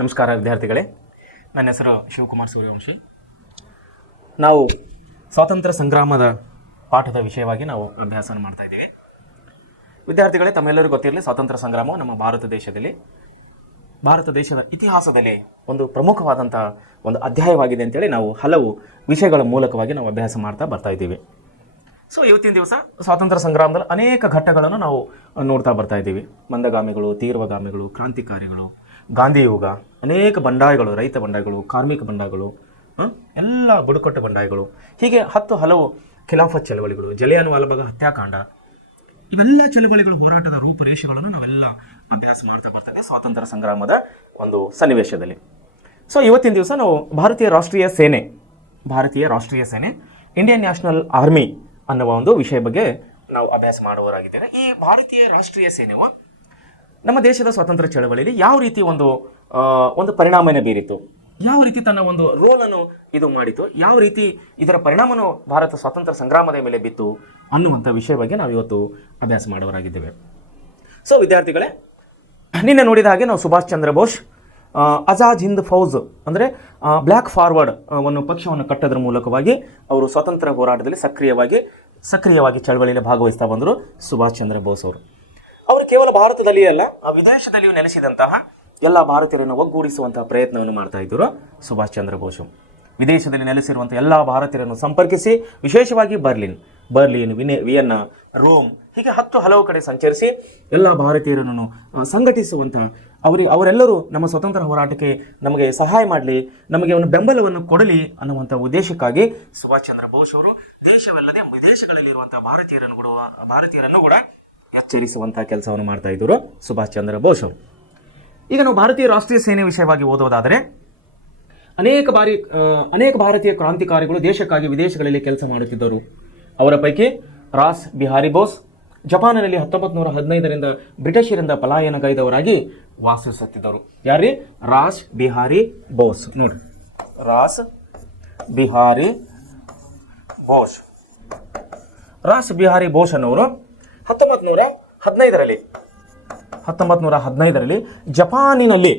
ನಮಸ್ಕಾರ ವಿದ್ಯಾರ್ಥಿಗಳೇ, ನನ್ನ ಹೆಸರು ಶಿವಕುಮಾರ್ ಸೂರ್ಯವಂಶಿ. ನಾವು ಸ್ವಾತಂತ್ರ್ಯ ಸಂಗ್ರಾಮದ ಪಾಠದ ವಿಷಯವಾಗಿ ನಾವು ಅಭ್ಯಾಸ ಮಾಡ್ತಾ ಇದ್ದೀವಿ. ವಿದ್ಯಾರ್ಥಿಗಳೇ, ತಮ್ಮೆಲ್ಲರಿಗೂ ಗೊತ್ತಿರಲಿ, ಸ್ವಾತಂತ್ರ್ಯ ಸಂಗ್ರಾಮ ನಮ್ಮ ಭಾರತ ದೇಶದ ಇತಿಹಾಸದಲ್ಲಿ ಒಂದು ಪ್ರಮುಖವಾದಂಥ ಒಂದು ಅಧ್ಯಾಯವಾಗಿದೆ ಅಂತೇಳಿ ನಾವು ಹಲವು ವಿಷಯಗಳ ಮೂಲಕವಾಗಿ ನಾವು ಅಭ್ಯಾಸ ಮಾಡ್ತಾ ಬರ್ತಾ ಇದ್ದೀವಿ. ಸೊ ಇವತ್ತಿನ ದಿವಸ ಸ್ವಾತಂತ್ರ್ಯ ಸಂಗ್ರಾಮದಲ್ಲಿ ಅನೇಕ ಘಟ್ಟಗಳನ್ನು ನಾವು ನೋಡ್ತಾ ಬರ್ತಾ ಇದ್ದೀವಿ. ಮಂದಗಾಮಿಗಳು, ತೀವ್ರಗಾಮಿಗಳು, ಕ್ರಾಂತಿಕಾರಿಗಳು, ಗಾಂಧಿಯುಗ, ಅನೇಕ ಬಂಡಾಯಗಳು, ರೈತ ಬಂಡಾಯಗಳು, ಕಾರ್ಮಿಕ ಬಂಡಾಯಗಳು, ಎಲ್ಲ ಬುಡಕಟ್ಟು ಬಂಡಾಯಗಳು, ಹೀಗೆ ಹಲವು ಖಿಲಾಫತ್ ಚಳವಳಿಗಳು, ಜಲಿಯನ್ ವಾಲಾಬಾಗ್ ಹತ್ಯಾಕಾಂಡ, ಇವೆಲ್ಲ ಚಳವಳಿಗಳು, ಹೋರಾಟದ ರೂಪುರೇಷೆಗಳನ್ನು ನಾವೆಲ್ಲ ಅಭ್ಯಾಸ ಮಾಡ್ತಾ ಬರ್ತಾರೆ ಸ್ವಾತಂತ್ರ್ಯ ಸಂಗ್ರಾಮದ ಒಂದು ಸನ್ನಿವೇಶದಲ್ಲಿ. ಸೊ ಇವತ್ತಿನ ದಿವಸ ನಾವು ಭಾರತೀಯ ರಾಷ್ಟ್ರೀಯ ಸೇನೆ ಇಂಡಿಯನ್ ನ್ಯಾಷನಲ್ ಆರ್ಮಿ ಅನ್ನುವ ಒಂದು ವಿಷಯ ಬಗ್ಗೆ ನಾವು ಅಭ್ಯಾಸ ಮಾಡುವವರಾಗಿದ್ದೇವೆ. ಈ ಭಾರತೀಯ ರಾಷ್ಟ್ರೀಯ ಸೇನೆಯು ನಮ್ಮ ದೇಶದ ಸ್ವಾತಂತ್ರ್ಯ ಚಳವಳಿಯಲ್ಲಿ ಯಾವ ರೀತಿ ಒಂದು ಪರಿಣಾಮನ ಬೀರಿತು, ಯಾವ ರೀತಿ ತನ್ನ ಒಂದು ರೋಲನ್ನು ಇದು ಮಾಡಿತು, ಯಾವ ರೀತಿ ಇದರ ಪರಿಣಾಮನು ಭಾರತ ಸ್ವಾತಂತ್ರ್ಯ ಸಂಗ್ರಾಮದ ಮೇಲೆ ಬಿತ್ತು ಅನ್ನುವಂಥ ವಿಷಯ ಬಗ್ಗೆ ನಾವು ಇವತ್ತು ಅಭ್ಯಾಸ ಮಾಡುವವರಾಗಿದ್ದೇವೆ. ಸೊ ವಿದ್ಯಾರ್ಥಿಗಳೇ, ನಿನ್ನೆ ನೋಡಿದ ಹಾಗೆ ನಾವು ಸುಭಾಷ್ ಚಂದ್ರ ಬೋಸ್ ಆಜಾದ್ ಹಿಂದ್ ಫೌಜ್ ಅಂದರೆ ಬ್ಲ್ಯಾಕ್ ಫಾರ್ವರ್ಡ್ ಒಂದು ಪಕ್ಷವನ್ನು ಕಟ್ಟೋದ್ರ ಮೂಲಕವಾಗಿ ಅವರು ಸ್ವಾತಂತ್ರ್ಯ ಹೋರಾಟದಲ್ಲಿ ಸಕ್ರಿಯವಾಗಿ ಚಳವಳಿಯಲ್ಲಿ ಭಾಗವಹಿಸ್ತಾ ಬಂದರು ಸುಭಾಷ್ ಚಂದ್ರ ಬೋಸ್ ಅವರು ಕೇವಲ ಭಾರತದಲ್ಲಿ ಅಲ್ಲ, ವಿದೇಶದಲ್ಲಿಯೂ ನೆಲೆಸಿದಂತಹ ಎಲ್ಲ ಭಾರತೀಯರನ್ನು ಒಗ್ಗೂಡಿಸುವಂತಹ ಪ್ರಯತ್ನವನ್ನು ಮಾಡ್ತಾ ಇದ್ದರು ಸುಭಾಷ್ ಚಂದ್ರ ಬೋಸ್. ವಿದೇಶದಲ್ಲಿ ನೆಲೆಸಿರುವಂಥ ಎಲ್ಲ ಭಾರತೀಯರನ್ನು ಸಂಪರ್ಕಿಸಿ, ವಿಶೇಷವಾಗಿ ಬರ್ಲಿನ್, ವಿಯೆನ್ನಾ, ರೋಮ್, ಹೀಗೆ ಹಲವು ಕಡೆ ಸಂಚರಿಸಿ ಎಲ್ಲ ಭಾರತೀಯರನ್ನು ಸಂಘಟಿಸುವಂಥ ಅವರೆಲ್ಲರೂ ನಮ್ಮ ಸ್ವತಂತ್ರ ಹೋರಾಟಕ್ಕೆ ನಮಗೆ ಸಹಾಯ ಮಾಡಲಿ, ನಮಗೆ ಒಂದು ಬೆಂಬಲವನ್ನು ಕೊಡಲಿ ಅನ್ನುವಂಥ ಉದ್ದೇಶಕ್ಕಾಗಿ ಸುಭಾಷ್ ಚಂದ್ರ ಬೋಸ್ ಅವರು ದೇಶವಲ್ಲದೆ ವಿದೇಶಗಳಲ್ಲಿರುವಂತಹ ಭಾರತೀಯರನ್ನು ಕೂಡ ಎಚ್ಚರಿಸುವಂತಹ ಕೆಲಸವನ್ನು ಮಾಡ್ತಾ ಇದ್ದರು ಸುಭಾಷ್ ಚಂದ್ರ ಬೋಸ್ ಅವರು. ಈಗ ನಾವು ಭಾರತೀಯ ರಾಷ್ಟ್ರೀಯ ಸೇನೆ ವಿಷಯವಾಗಿ ಓದುವುದಾದರೆ ಅನೇಕ ಭಾರತೀಯ ಕ್ರಾಂತಿಕಾರಿಗಳು ದೇಶಕ್ಕಾಗಿ ವಿದೇಶಗಳಲ್ಲಿ ಕೆಲಸ ಮಾಡುತ್ತಿದ್ದರು. ಅವರ ಪೈಕಿ ರಾಸ್ ಬಿಹಾರಿ ಬೋಸ್ ಜಪಾನಿನಲ್ಲಿ 1915ರಿಂದ ಬ್ರಿಟಿಷರಿಂದ ಪಲಾಯನಗೈದವರಾಗಿ ವಾಸಿಸುತ್ತಿದ್ದರು. ಯಾರೀ? ರಾಸ್ ಬಿಹಾರಿ ಬೋಸ್. ನೋಡ್ರಿ, ರಾಸ್ ಬಿಹಾರಿ ಬೋಸ್ ಅನ್ನೋರು 1915ರಲ್ಲಿ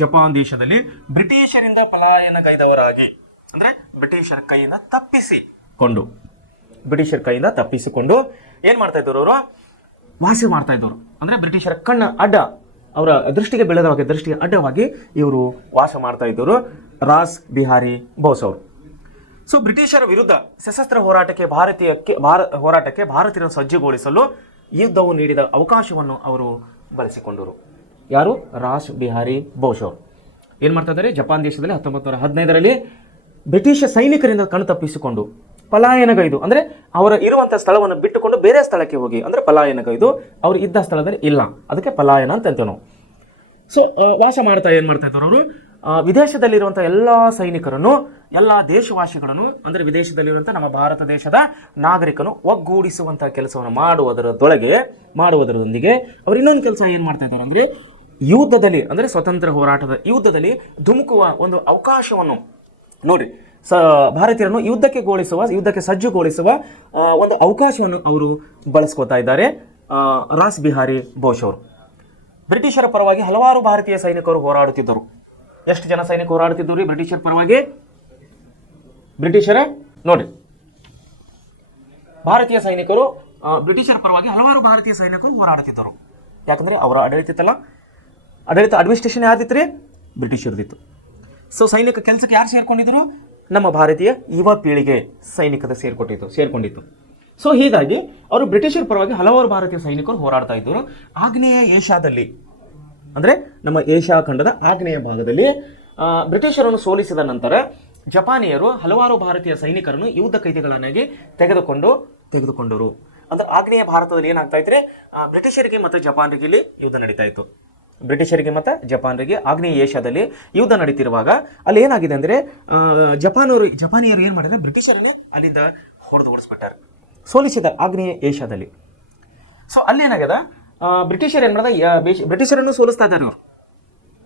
ಜಪಾನ್ ದೇಶದಲ್ಲಿ ಬ್ರಿಟಿಷರಿಂದ ಪಲಾಯನಗೈದವರಾಗಿ, ಅಂದರೆ ಬ್ರಿಟಿಷರ ಕೈಯಿಂದ ತಪ್ಪಿಸಿಕೊಂಡು ಏನ್ ಮಾಡ್ತಾ ಇದ್ರು? ಅವರು ವಾಸ ಮಾಡ್ತಾ ಇದ್ದವರು. ಅಂದ್ರೆ ಬ್ರಿಟಿಷರ ಕಣ್ಣ ಅಡ್ಡ, ಅವರ ದೃಷ್ಟಿಗೆ ಅಡ್ಡವಾಗಿ ಇವರು ವಾಸ ಮಾಡ್ತಾ ಇದ್ದವರು ರಾಸ್ ಬಿಹಾರಿ ಬೋಸ್ ಅವರು. ಸೊ ಬ್ರಿಟಿಷರ ವಿರುದ್ಧ ಸಶಸ್ತ್ರ ಹೋರಾಟಕ್ಕೆ ಭಾರತೀಯರನ್ನು ಸಜ್ಜುಗೊಳಿಸಲು ಯುದ್ಧವು ನೀಡಿದ ಅವಕಾಶವನ್ನು ಅವರು ಬಳಸಿಕೊಂಡರು. ಯಾರು? ರಾಸ್ ಬಿಹಾರಿ ಬೋಸ್ ಅವರು ಏನ್ ಮಾಡ್ತಾ ಇದ್ದಾರೆ? ಜಪಾನ್ ದೇಶದಲ್ಲಿ 1915ರಲ್ಲಿ ಬ್ರಿಟಿಷ್ ಸೈನಿಕರಿಂದ ಕಣ್ಣು ತಪ್ಪಿಸಿಕೊಂಡು ಪಲಾಯನಗೈದು, ಅಂದ್ರೆ ಅವರ ಇರುವಂತಹ ಸ್ಥಳವನ್ನು ಬಿಟ್ಟುಕೊಂಡು ಬೇರೆ ಸ್ಥಳಕ್ಕೆ ಹೋಗಿ, ಅಂದ್ರೆ ಪಲಾಯನಗೈದು ಅವರು ಇದ್ದ ಸ್ಥಳದಲ್ಲಿ ಇಲ್ಲ, ಅದಕ್ಕೆ ಪಲಾಯನ ಅಂತ ನಾವು. ಸೊ ವಾಸ ಮಾಡ್ತಾ ಏನ್ ಮಾಡ್ತಾ ಇದ್ರು ಅವರು? ವಿದೇಶದಲ್ಲಿರುವಂತಹ ಎಲ್ಲಾ ಸೈನಿಕರನ್ನು, ಎಲ್ಲಾ ದೇಶವಾಸಿಗಳನ್ನು, ಅಂದ್ರೆ ವಿದೇಶದಲ್ಲಿರುವಂತಹ ನಮ್ಮ ಭಾರತ ದೇಶದ ನಾಗರಿಕನು ಒಗ್ಗೂಡಿಸುವಂತಹ ಕೆಲಸವನ್ನು ಮಾಡುವುದರೊಂದಿಗೆ ಅವರು ಇನ್ನೊಂದು ಕೆಲಸ ಏನ್ ಮಾಡ್ತಾ ಇದ್ದಾರೆ ಅಂದ್ರೆ, ಯುದ್ಧದಲ್ಲಿ, ಅಂದ್ರೆ ಸ್ವತಂತ್ರ ಹೋರಾಟದ ಯುದ್ಧದಲ್ಲಿ ಧುಮುಕುವ ಒಂದು ಅವಕಾಶವನ್ನು ನೋಡಿ, ಭಾರತೀಯರನ್ನು ಯುದ್ಧಕ್ಕೆ ಸಜ್ಜುಗೊಳಿಸುವ ಒಂದು ಅವಕಾಶವನ್ನು ಅವರು ಬಳಸ್ಕೊತಾ ಇದ್ದಾರೆ ರಾಸ್ ಬಿಹಾರಿ ಬೋಸ್ ಅವರು. ಬ್ರಿಟಿಷರ ಪರವಾಗಿ ಹಲವಾರು ಭಾರತೀಯ ಸೈನಿಕರು ಹೋರಾಡುತ್ತಿದ್ದರು. ಎಷ್ಟು ಜನ ಸೈನಿಕರು ಹೋರಾಡುತ್ತಿದ್ದರು ಬ್ರಿಟಿಷರ ಪರವಾಗಿ? ಭಾರತೀಯ ಸೈನಿಕರು ಬ್ರಿಟಿಷರ ಪರವಾಗಿ ಹಲವಾರು ಭಾರತೀಯ ಸೈನಿಕರು ಹೋರಾಡುತ್ತಿದ್ದರು. ಯಾಕಂದ್ರೆ ಅವರ ಅಡ್ಮಿನಿಸ್ಟ್ರೇಷನ್ ಯಾರ್ದಿತ್ತು? ಬ್ರಿಟಿಷರದಿತ್ತು. ಸೊ ಸೈನಿಕ ಕೆಲಸಕ್ಕೆ ಯಾರು ಸೇರ್ಕೊಂಡಿದ್ರು? ನಮ್ಮ ಭಾರತೀಯ ಯುವ ಪೀಳಿಗೆ ಸೈನಿಕದ ಸೇರ್ಕೊಂಡಿತ್ತು. ಸೊ ಹೀಗಾಗಿ ಅವರು ಬ್ರಿಟಿಷರ ಪರವಾಗಿ ಹಲವಾರು ಭಾರತೀಯ ಸೈನಿಕರು ಹೋರಾಡ್ತಾ ಇದ್ದರು. ಆಗ್ನೇಯ ಏಷ್ಯಾದಲ್ಲಿ, ಅಂದ್ರೆ ನಮ್ಮ ಏಷ್ಯಾ ಖಂಡದ ಆಗ್ನೇಯ ಭಾಗದಲ್ಲಿ ಬ್ರಿಟಿಷರನ್ನು ಸೋಲಿಸಿದ ನಂತರ ಜಪಾನಿಯರು ಹಲವಾರು ಭಾರತೀಯ ಸೈನಿಕರನ್ನು ಯುದ್ಧ ಕೈದಿಗಳನ್ನಾಗಿ ತೆಗೆದುಕೊಂಡರು. ಅಂದ್ರೆ ಆಗ್ನೇಯ ಭಾರತದಲ್ಲಿ ಏನಾಗ್ತಾ ಇದ್ರೆ, ಬ್ರಿಟಿಷರಿಗೆ ಮತ್ತು ಜಪಾನಿಗೆ ಇಲ್ಲಿ ಯುದ್ಧ ನಡೀತಾ ಇತ್ತು. ಬ್ರಿಟಿಷರಿಗೆ ಮತ್ತು ಜಪಾನಿಗೆ ಆಗ್ನೇಯ ಏಷ್ಯಾದಲ್ಲಿ ಯುದ್ಧ ನಡೀತಿರುವಾಗ ಅಲ್ಲಿ ಏನಾಗಿದೆ ಅಂದ್ರೆ, ಜಪಾನಿಯರು ಏನ್ ಮಾಡಿದ್ರೆ ಬ್ರಿಟಿಷರನ್ನೇ ಅಲ್ಲಿಂದ ಓಡಿಸ್ಬಿಟ್ಟಾರೆ, ಸೋಲಿಸಿದ ಆಗ್ನೇಯ ಏಷ್ಯಾದಲ್ಲಿ. ಸೊ ಅಲ್ಲಿ ಏನಾಗ್ಯದ, ಬ್ರಿಟಿಷರು ಏನ್ ಮಾಡಿದ, ಬ್ರಿಟಿಷರನ್ನು ಸೋಲಿಸ್ತಾ ಇದ್ದಾರೆ ಇವರು.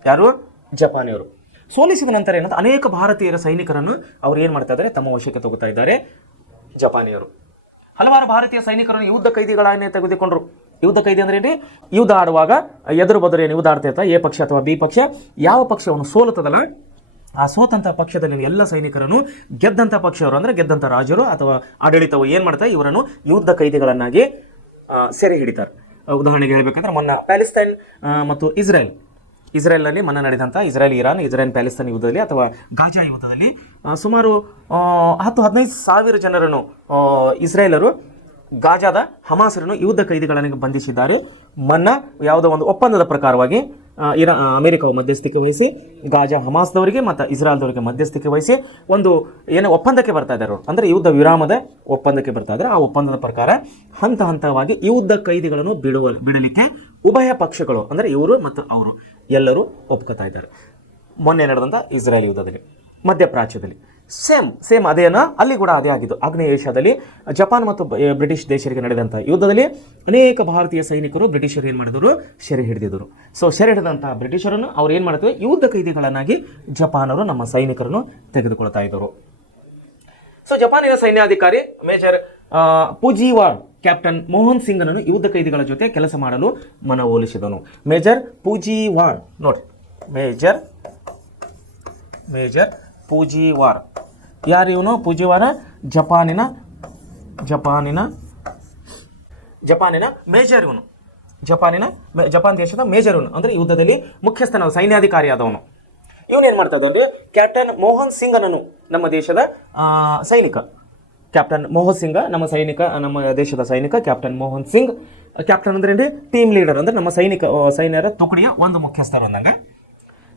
ಯಾರು? ಜಪಾನಿಯರು. ಸೋಲಿಸಿದ ನಂತರ ಏನಂತ ಅನೇಕ ಭಾರತೀಯರ ಸೈನಿಕರನ್ನು ಅವ್ರು ಏನ್ ಮಾಡ್ತಾ ಇದ್ದಾರೆ, ತಮ್ಮ ವಶಕ್ಕೆ ತಗೋತಾ ಇದ್ದಾರೆ ಜಪಾನಿಯರು. ಹಲವಾರು ಭಾರತೀಯ ಸೈನಿಕರನ್ನು ಯುದ್ಧ ಕೈದಿಗಳನ್ನೇ ತೆಗೆದುಕೊಂಡ್ರು. ಯುದ್ಧ ಕೈದಿ ಅಂದ್ರೆ ಏನ್ರಿ, ಯುದ್ಧ ಆಡುವಾಗ ಎದುರು ಬದುರು ಏನು ಯುದ್ಧ ಆಡ್ತಾ ಇರ್ತಾರೆ, ಎ ಪಕ್ಷ ಅಥವಾ ಬಿ ಪಕ್ಷ, ಯಾವ ಪಕ್ಷವನ್ನು ಸೋಲುತ್ತದಲ್ಲ ಆ ಸೋತಂಥ ಪಕ್ಷದಲ್ಲಿ ಎಲ್ಲ ಸೈನಿಕರನ್ನು ಗೆದ್ದಂಥ ಪಕ್ಷವರು ಅಂದರೆ ಗೆದ್ದಂಥ ರಾಜರು ಅಥವಾ ಆಡಳಿತವು ಏನು ಮಾಡ್ತಾರೆ, ಇವರನ್ನು ಯುದ್ಧ ಕೈದಿಗಳನ್ನಾಗಿ ಸೆರೆ ಹಿಡಿತಾರೆ. ಉದಾಹರಣೆಗೆ ಹೇಳಬೇಕಂದ್ರೆ ಮೊನ್ನೆ ಪ್ಯಾಲೆಸ್ತೈನ್ ಮತ್ತು ಇಸ್ರೇಲ್ನಲ್ಲಿ ಮೊನ್ನೆ ನಡೆದಂಥ ಇಸ್ರೇಲ್ ಪ್ಯಾಲೆಸ್ತೈನ್ ಯುದ್ಧದಲ್ಲಿ ಅಥವಾ ಗಾಜಾ ಯುದ್ಧದಲ್ಲಿ ಸುಮಾರು 10-15 ಸಾವಿರ ಜನರನ್ನು ಇಸ್ರೇಲರು ಗಾಜಾದ ಹಮಾಸರನ್ನು ಯುದ್ಧ ಕೈದಿಗಳನ್ನು ಬಂಧಿಸಿದ್ದಾರೆ. ಮೊನ್ನೆ ಯಾವುದೋ ಒಂದು ಒಪ್ಪಂದದ ಪ್ರಕಾರವಾಗಿ ಅಮೆರಿಕವು ಮಧ್ಯಸ್ಥಿಕೆ ವಹಿಸಿ ಗಾಜಾ ಹಮಾಸ್ದವರಿಗೆ ಮತ್ತು ಇಸ್ರಾಯಲ್ದವರಿಗೆ ಮಧ್ಯಸ್ಥಿಕೆ ವಹಿಸಿ ಒಂದು ಏನೋ ಒಪ್ಪಂದಕ್ಕೆ ಬರ್ತಾ ಇದ್ದಾರೆ ಅವರು, ಅಂದರೆ ಯುದ್ಧ ವಿರಾಮದ ಒಪ್ಪಂದಕ್ಕೆ ಬರ್ತಾ ಇದ್ದಾರೆ. ಆ ಒಪ್ಪಂದದ ಪ್ರಕಾರ ಹಂತ ಹಂತವಾಗಿ ಯುದ್ಧ ಕೈದಿಗಳನ್ನು ಬಿಡಲಿಕ್ಕೆ ಉಭಯ ಪಕ್ಷಗಳು ಅಂದರೆ ಇವರು ಮತ್ತು ಅವರು ಎಲ್ಲರೂ ಒಪ್ಕೋತಾ ಇದ್ದಾರೆ. ಮೊನ್ನೆ ನಡೆದಂಥ ಇಸ್ರೇಲ್ ಯುದ್ಧದಲ್ಲಿ ಮಧ್ಯಪ್ರಾಚ್ಯದಲ್ಲಿ ಸೇಮ್ ಅದೇನ ಅಲ್ಲಿ ಕೂಡ ಅದೇ ಆಗಿದ್ದು. ಆಗ್ನೇಯ ಏಷ್ಯಾದಲ್ಲಿ ಜಪಾನ್ ಮತ್ತು ಬ್ರಿಟಿಷ್ ದೇಶರಿಗೆ ನಡೆದಂಥ ಯುದ್ಧದಲ್ಲಿ ಅನೇಕ ಭಾರತೀಯ ಸೈನಿಕರು ಬ್ರಿಟಿಷರು ಏನು ಮಾಡಿದರು, ಸೆರೆ ಹಿಡಿದಿದ್ದರು. ಸೊ ಸೆರೆ ಹಿಡಿದಂಥ ಬ್ರಿಟಿಷರನ್ನು ಅವ್ರು ಏನು ಮಾಡ್ತಾರೆ, ಯುದ್ಧ ಕೈದಿಗಳನ್ನಾಗಿ ಜಪಾನರು ನಮ್ಮ ಸೈನಿಕರನ್ನು ತೆಗೆದುಕೊಳ್ತಾ ಇದ್ದರು. ಸೊ ಜಪಾನಿನ ಸೈನ್ಯಾಧಿಕಾರಿ ಮೇಜರ್ ಪೂಜಿವಾರ್ ಕ್ಯಾಪ್ಟನ್ ಮೋಹನ್ ಸಿಂಗ್ ಅನ್ನು ಯುದ್ಧ ಕೈದಿಗಳ ಜೊತೆ ಕೆಲಸ ಮಾಡಲು ಮನವೊಲಿಸಿದನು. ಮೇಜರ್ ಪೂಜಿವಾರ್ ನೋಡಿ, ಮೇಜರ್ ಪೂಜಿವಾರ್ ಯಾರು ಇವನು? ಪೂಜಿವಾರ ಜಪಾನಿನ ಮೇಜರ್ ಇವನು, ಜಪಾನ್ ದೇಶದ ಮೇಜರ್ ಇವನು, ಅಂದರೆ ಯುದ್ಧದಲ್ಲಿ ಮುಖ್ಯಸ್ಥನ ಸೈನ್ಯಾಧಿಕಾರಿ ಆದವನು. ಇವನೇನು ಮಾಡ್ತಾ ಇದ್ದಾನೆ, ಕ್ಯಾಪ್ಟನ್ ಮೋಹನ್ ಸಿಂಗ್ ಅನ್ನು ನಮ್ಮ ದೇಶದ ಸೈನಿಕ, ಕ್ಯಾಪ್ಟನ್ ಮೋಹನ್ ಸಿಂಗ್ ನಮ್ಮ ದೇಶದ ಸೈನಿಕ ಕ್ಯಾಪ್ಟನ್ ಮೋಹನ್ ಸಿಂಗ್. ಕ್ಯಾಪ್ಟನ್ ಅಂದ್ರೆ ಏನ್ರಿ, ಟೀಮ್ ಲೀಡರ್ ಅಂದ್ರೆ ನಮ್ಮ ಸೈನ್ಯರ ತುಕಡಿಯ ಒಂದು ಮುಖ್ಯಸ್ಥರು ಅಂದಂಗೆ.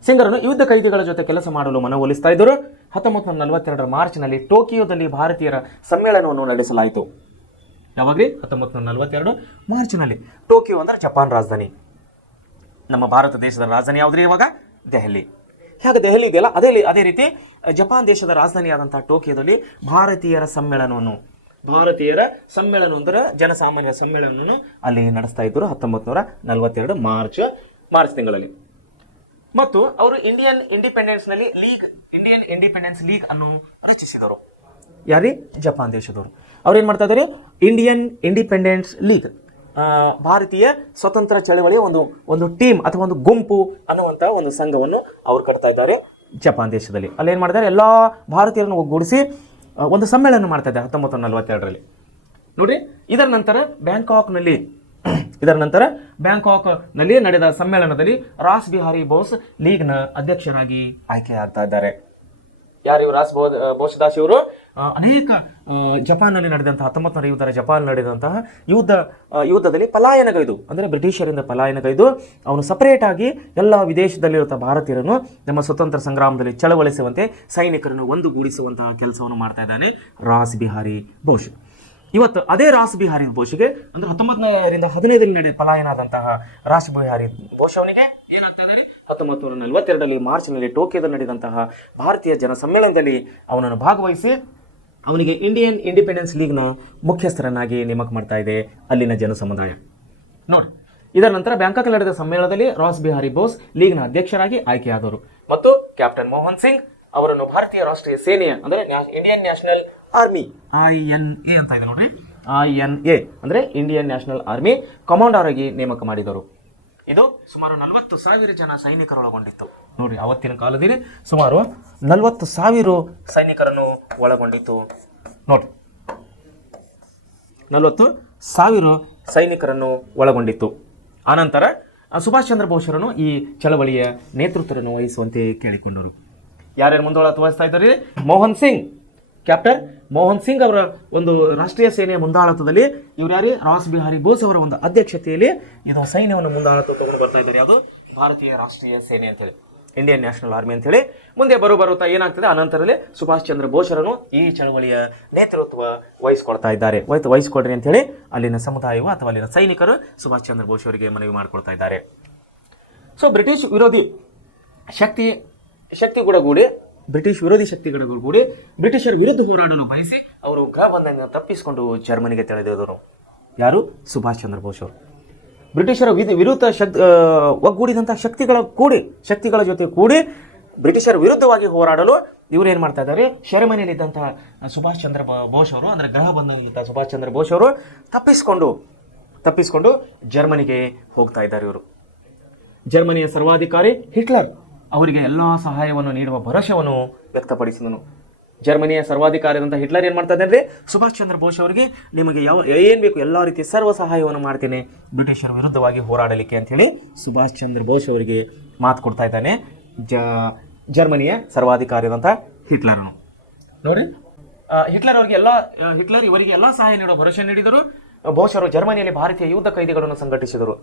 ಸಿಂಗರನ್ನು ಯುದ್ಧ ಕೈದಿಗಳ ಜೊತೆ ಕೆಲಸ ಮಾಡಲು ಮನವೊಲಿಸ್ತಾ ಇದ್ದರು. 1942 ಮಾರ್ಚ್ನಲ್ಲಿ ಟೋಕಿಯೋದಲ್ಲಿ ಭಾರತೀಯರ ಸಮ್ಮೇಳನವನ್ನು ನಡೆಸಲಾಯಿತು. ಯಾವಾಗ್ರಿ? 1942 ಮಾರ್ಚ್ನಲ್ಲಿ. ಟೋಕಿಯೋ ಅಂದ್ರೆ ಜಪಾನ್ ರಾಜಧಾನಿ. ನಮ್ಮ ಭಾರತ ದೇಶದ ರಾಜಧಾನಿ ಯಾವ್ದ್ರಿ ಇವಾಗ? ದೆಹಲಿ. ಹೇಗೆ ದೆಹಲಿ ಇದೆಯಲ್ಲ ಅದೇ ರೀತಿ ಜಪಾನ್ ದೇಶದ ರಾಜಧಾನಿಯಾದಂತಹ ಟೋಕಿಯೋದಲ್ಲಿ ಭಾರತೀಯರ ಸಮ್ಮೇಳನ ಅಂದ್ರೆ ಜನಸಾಮಾನ್ಯರ ಸಮ್ಮೇಳನವನ್ನು ಅಲ್ಲಿ ನಡೆಸ್ತಾ ಇದ್ದರು 1942 ಮಾರ್ಚ್ ತಿಂಗಳಲ್ಲಿ. ಮತ್ತು ಅವರು ಇಂಡಿಯನ್ ಇಂಡಿಪೆಂಡೆನ್ಸ್ ಲೀಗ್ ಅನ್ನು ರಚಿಸಿದರು. ಯಾರಿ? ಜಪಾನ್ ದೇಶದವರು. ಅವ್ರೇನ್ ಮಾಡ್ತಾ ಇದ್ದಾರೆ, ಇಂಡಿಯನ್ ಇಂಡಿಪೆಂಡೆನ್ಸ್ ಲೀಗ್, ಭಾರತೀಯ ಸ್ವತಂತ್ರ ಚಳವಳಿಯ ಒಂದು ಟೀಮ್ ಅಥವಾ ಒಂದು ಗುಂಪು ಅನ್ನುವಂಥ ಒಂದು ಸಂಘವನ್ನು ಅವ್ರು ಕಟ್ತಾ ಇದ್ದಾರೆ ಜಪಾನ್ ದೇಶದಲ್ಲಿ. ಅಲ್ಲಿ ಏನು ಮಾಡಿದ್ದಾರೆ, ಎಲ್ಲ ಭಾರತೀಯರನ್ನು ಒಗ್ಗೂಡಿಸಿ ಒಂದು ಸಮ್ಮೇಳನ ಮಾಡ್ತಾ ಇದ್ದಾರೆ 1942ರಲ್ಲಿ. ನೋಡ್ರಿ, ಇದರ ನಂತರ ಬ್ಯಾಂಕಾಕ್ನಲ್ಲಿ ನಡೆದ ಸಮ್ಮೇಳನದಲ್ಲಿ ರಾಸ್ ಬಿಹಾರಿ ಬೋಸ್ ಲೀಗ್ನ ಅಧ್ಯಕ್ಷರಾಗಿ ಆಯ್ಕೆಯಾಗ್ತಾ ಇದ್ದಾರೆ. ಯಾರು ಇವರು? ರಾಸ್ ಬೋಸದಾಸ್ ಇವರು ಅನೇಕ ಜಪಾನ್ನಲ್ಲಿ ನಡೆದಂತಹ 1950 ಜಪಾನ್ ನಡೆದಂತಹ ಯುದ್ಧದಲ್ಲಿ ಪಲಾಯನಗೈದು, ಅಂದರೆ ಬ್ರಿಟಿಷರಿಂದ ಪಲಾಯನಗೈದು ಅವನು ಸಪರೇಟ್ ಆಗಿ ಎಲ್ಲ ವಿದೇಶದಲ್ಲಿರುವಂತಹ ಭಾರತೀಯರನ್ನು ನಮ್ಮ ಸ್ವತಂತ್ರ ಸಂಗ್ರಾಮದಲ್ಲಿ ಚಳವಳಿಸುವಂತೆ ಸೈನಿಕರನ್ನು ಒಂದುಗೂಡಿಸುವಂತಹ ಕೆಲಸವನ್ನು ಮಾಡ್ತಾ ಇದ್ದಾನೆ ರಾಸ್ ಬಿಹಾರಿ ಬೋಸ್. ಇವತ್ತು ಅದೇ ರಾಸ್ ಬಿಹಾರಿ ಬೋಸ್ಗೆ ಅಂದ್ರೆ 1915 ನಡೆದ ಪಲಾಯನ ಆದಂತಹ ರಾಸ್ ಬಿಹಾರಿ ಬೋಸ್ ಅವನಿಗೆ ಏನಾಗ್ತಾ ಇದ್ದಾರೆ, 1942 ಮಾರ್ಚ್ನಲ್ಲಿ ಟೋಕಿಯೋದಲ್ಲಿ ನಡೆದಂತಹ ಭಾರತೀಯ ಜನ ಸಮ್ಮೇಳನದಲ್ಲಿ ಅವನನ್ನು ಭಾಗವಹಿಸಿ ಅವನಿಗೆ ಇಂಡಿಯನ್ ಇಂಡಿಪೆಂಡೆನ್ಸ್ ಲೀಗ್ನ ಮುಖ್ಯಸ್ಥರನ್ನಾಗಿ ನೇಮಕ ಮಾಡ್ತಾ ಇದೆ ಅಲ್ಲಿನ ಜನ ಸಮುದಾಯ. ನೋಡಿ, ಇದರ ನಂತರ ಬ್ಯಾಂಕಾಕ್ ನಡೆದ ಸಮ್ಮೇಳನದಲ್ಲಿ ರಾಸ್ ಬಿಹಾರಿ ಬೋಸ್ ಲೀಗ್ನ ಅಧ್ಯಕ್ಷರಾಗಿ ಆಯ್ಕೆಯಾದವರು ಮತ್ತು ಕ್ಯಾಪ್ಟನ್ ಮೋಹನ್ ಸಿಂಗ್ ಅವರನ್ನು ಭಾರತೀಯ ರಾಷ್ಟ್ರೀಯ ಸೇನೆಯ ಅಂದ್ರೆ ಇಂಡಿಯನ್ ನ್ಯಾಷನಲ್ ಆರ್ಮಿ INA ಅಂತ ಇದೆ ನೋಡ್ರಿ, INA ಅಂದ್ರೆ ಇಂಡಿಯನ್ ನ್ಯಾಷನಲ್ ಆರ್ಮಿ ಕಮಾಂಡರ್ ಆಗಿ ನೇಮಕ ಮಾಡಿದರು. ಇದು ಸುಮಾರು 40,000 ಜನ ಸೈನಿಕರೊಳಗೊಂಡಿತ್ತು. ನೋಡಿ, ಅವತ್ತಿನ ಕಾಲದಲ್ಲಿ ಸುಮಾರು 40,000 ಸೈನಿಕರನ್ನು ಒಳಗೊಂಡಿತ್ತು. ನೋಡಿ, 40,000 ಸೈನಿಕರನ್ನು ಒಳಗೊಂಡಿತ್ತು. ಆನಂತರ ಸುಭಾಷ್ ಚಂದ್ರ ಬೋಸರನ್ನು ಈ ಚಳವಳಿಯ ನೇತೃತ್ವವನ್ನು ವಹಿಸುವಂತೆ ಕೇಳಿಕೊಂಡರು. ಯಾರ್ಯಾರು ಮುಂದಾಳತ್ವ ಇದ್ದಾರೆ? ಕ್ಯಾಪ್ಟನ್ ಮೋಹನ್ ಸಿಂಗ್ ಅವರ ಒಂದು ರಾಷ್ಟ್ರೀಯ ಸೇನೆಯ ಮುಂದಾಳತ್ವದಲ್ಲಿ ಇವ್ರು ಯಾರು? ರಾಸ್ ಬಿಹಾರಿ ಬೋಸ್ ಅವರ ಒಂದು ಅಧ್ಯಕ್ಷತೆಯಲ್ಲಿ ಇದು ಸೈನ್ಯವನ್ನು ಮುಂದಾಳತ್ವ ತಗೊಂಡು ಬರ್ತಾ ಇದ್ದಾರೆ. ಅದು ಭಾರತೀಯ ರಾಷ್ಟ್ರೀಯ ಸೇನೆ ಅಂತೇಳಿ, ಇಂಡಿಯನ್ ನ್ಯಾಷನಲ್ ಆರ್ಮಿ ಅಂತ ಹೇಳಿ. ಮುಂದೆ ಬರುತ್ತಾ ಏನಾಗ್ತದೆ, ಅನಂತರದಲ್ಲಿ ಸುಭಾಷ್ ಚಂದ್ರ ಬೋಸರನ್ನು ಈ ಚಳವಳಿಯ ನೇತೃತ್ವ ವಹಿಸ್ಕೊಳ್ತಾ ಇದ್ದಾರೆ. ವಹಿಸ್ಕೊಡ್ರಿ ಅಂತ ಹೇಳಿ ಅಲ್ಲಿನ ಸಮುದಾಯವು ಅಥವಾ ಅಲ್ಲಿನ ಸೈನಿಕರು ಸುಭಾಷ್ ಚಂದ್ರ ಬೋಸ್ ಅವರಿಗೆ ಮನವಿ ಮಾಡಿಕೊಳ್ತಾ ಇದ್ದಾರೆ. ಸೊ ಬ್ರಿಟಿಷ್ ವಿರೋಧಿ ಶಕ್ತಿಗಳು ಕೂಡಿ ಬ್ರಿಟಿಷರ ವಿರುದ್ಧ ಹೋರಾಡಲು ಬಯಸಿ ಅವರು ಗೃಹಬಂಧನದಿಂದ ತಪ್ಪಿಸಿಕೊಂಡು ಜರ್ಮನಿಗೆ ತೆರಳಿದರು. ಯಾರು? ಸುಭಾಷ್ ಚಂದ್ರ ಬೋಸ್ ಅವರು. ಬ್ರಿಟಿಷರ ವಿರುದ್ಧ ಒಗ್ಗೂಡಿದಂತಹ ಶಕ್ತಿಗಳ ಜೊತೆ ಕೂಡಿ ಬ್ರಿಟಿಷರ ವಿರುದ್ಧವಾಗಿ ಹೋರಾಡಲು ಇವರು ಏನು ಮಾಡ್ತಾ ಇದ್ದಾರೆ, ಸೆರೆಮನೆಯಲ್ಲಿದ್ದಂತಹ ಸುಭಾಷ್ ಚಂದ್ರ ಬೋಸ್ ಅವರು, ಅಂದರೆ ಗೃಹಬಂಧನದಲ್ಲಿದ್ದ ಸುಭಾಷ್ ಚಂದ್ರ ಬೋಸ್ ಅವರು ತಪ್ಪಿಸಿಕೊಂಡು ತಪ್ಪಿಸಿಕೊಂಡು ಜರ್ಮನಿಗೆ ಹೋಗ್ತಾ ಇದ್ದಾರೆ ಇವರು. ಜರ್ಮನಿಯ ಸರ್ವಾಧಿಕಾರಿ ಹಿಟ್ಲರ್ ಅವರಿಗೆ ಎಲ್ಲ ಸಹಾಯವನ್ನು ನೀಡುವ ಭರವಸೆಯನ್ನು ವ್ಯಕ್ತಪಡಿಸಿದನು. ಜರ್ಮನಿಯ ಸರ್ವಾಧಿಕಾರಿಯಾದಂಥ ಹಿಟ್ಲರ್ ಏನು ಮಾಡ್ತಾ ಇದ್ದಾರೆ, ಸುಭಾಷ್ ಚಂದ್ರ ಬೋಸ್ ಅವರಿಗೆ ನಿಮಗೆ ಏನು ಬೇಕು ಎಲ್ಲ ರೀತಿಯ ಸರ್ವ ಸಹಾಯವನ್ನು ಮಾಡ್ತೇನೆ ಬ್ರಿಟಿಷರ ವಿರುದ್ಧವಾಗಿ ಹೋರಾಡಲಿಕ್ಕೆ ಅಂಥೇಳಿ ಸುಭಾಷ್ ಚಂದ್ರ ಬೋಸ್ ಅವರಿಗೆ ಮಾತು ಕೊಡ್ತಾ ಇದ್ದಾನೆ ಜರ್ಮನಿಯ ಸರ್ವಾಧಿಕಾರಿಯಾದಂಥ ಹಿಟ್ಲರ್ನು. ನೋಡಿ, ಹಿಟ್ಲರ್ ಇವರಿಗೆ ಎಲ್ಲ ಸಹಾಯ ನೀಡುವ ಭರವಸೆ ನೀಡಿದರು. ಬೋಸ್ ಅವರು ಜರ್ಮನಿಯಲ್ಲಿ ಭಾರತೀಯ ಯುದ್ಧ ಕೈದಿಗಳನ್ನು ಸಂಘಟಿಸಿದರು.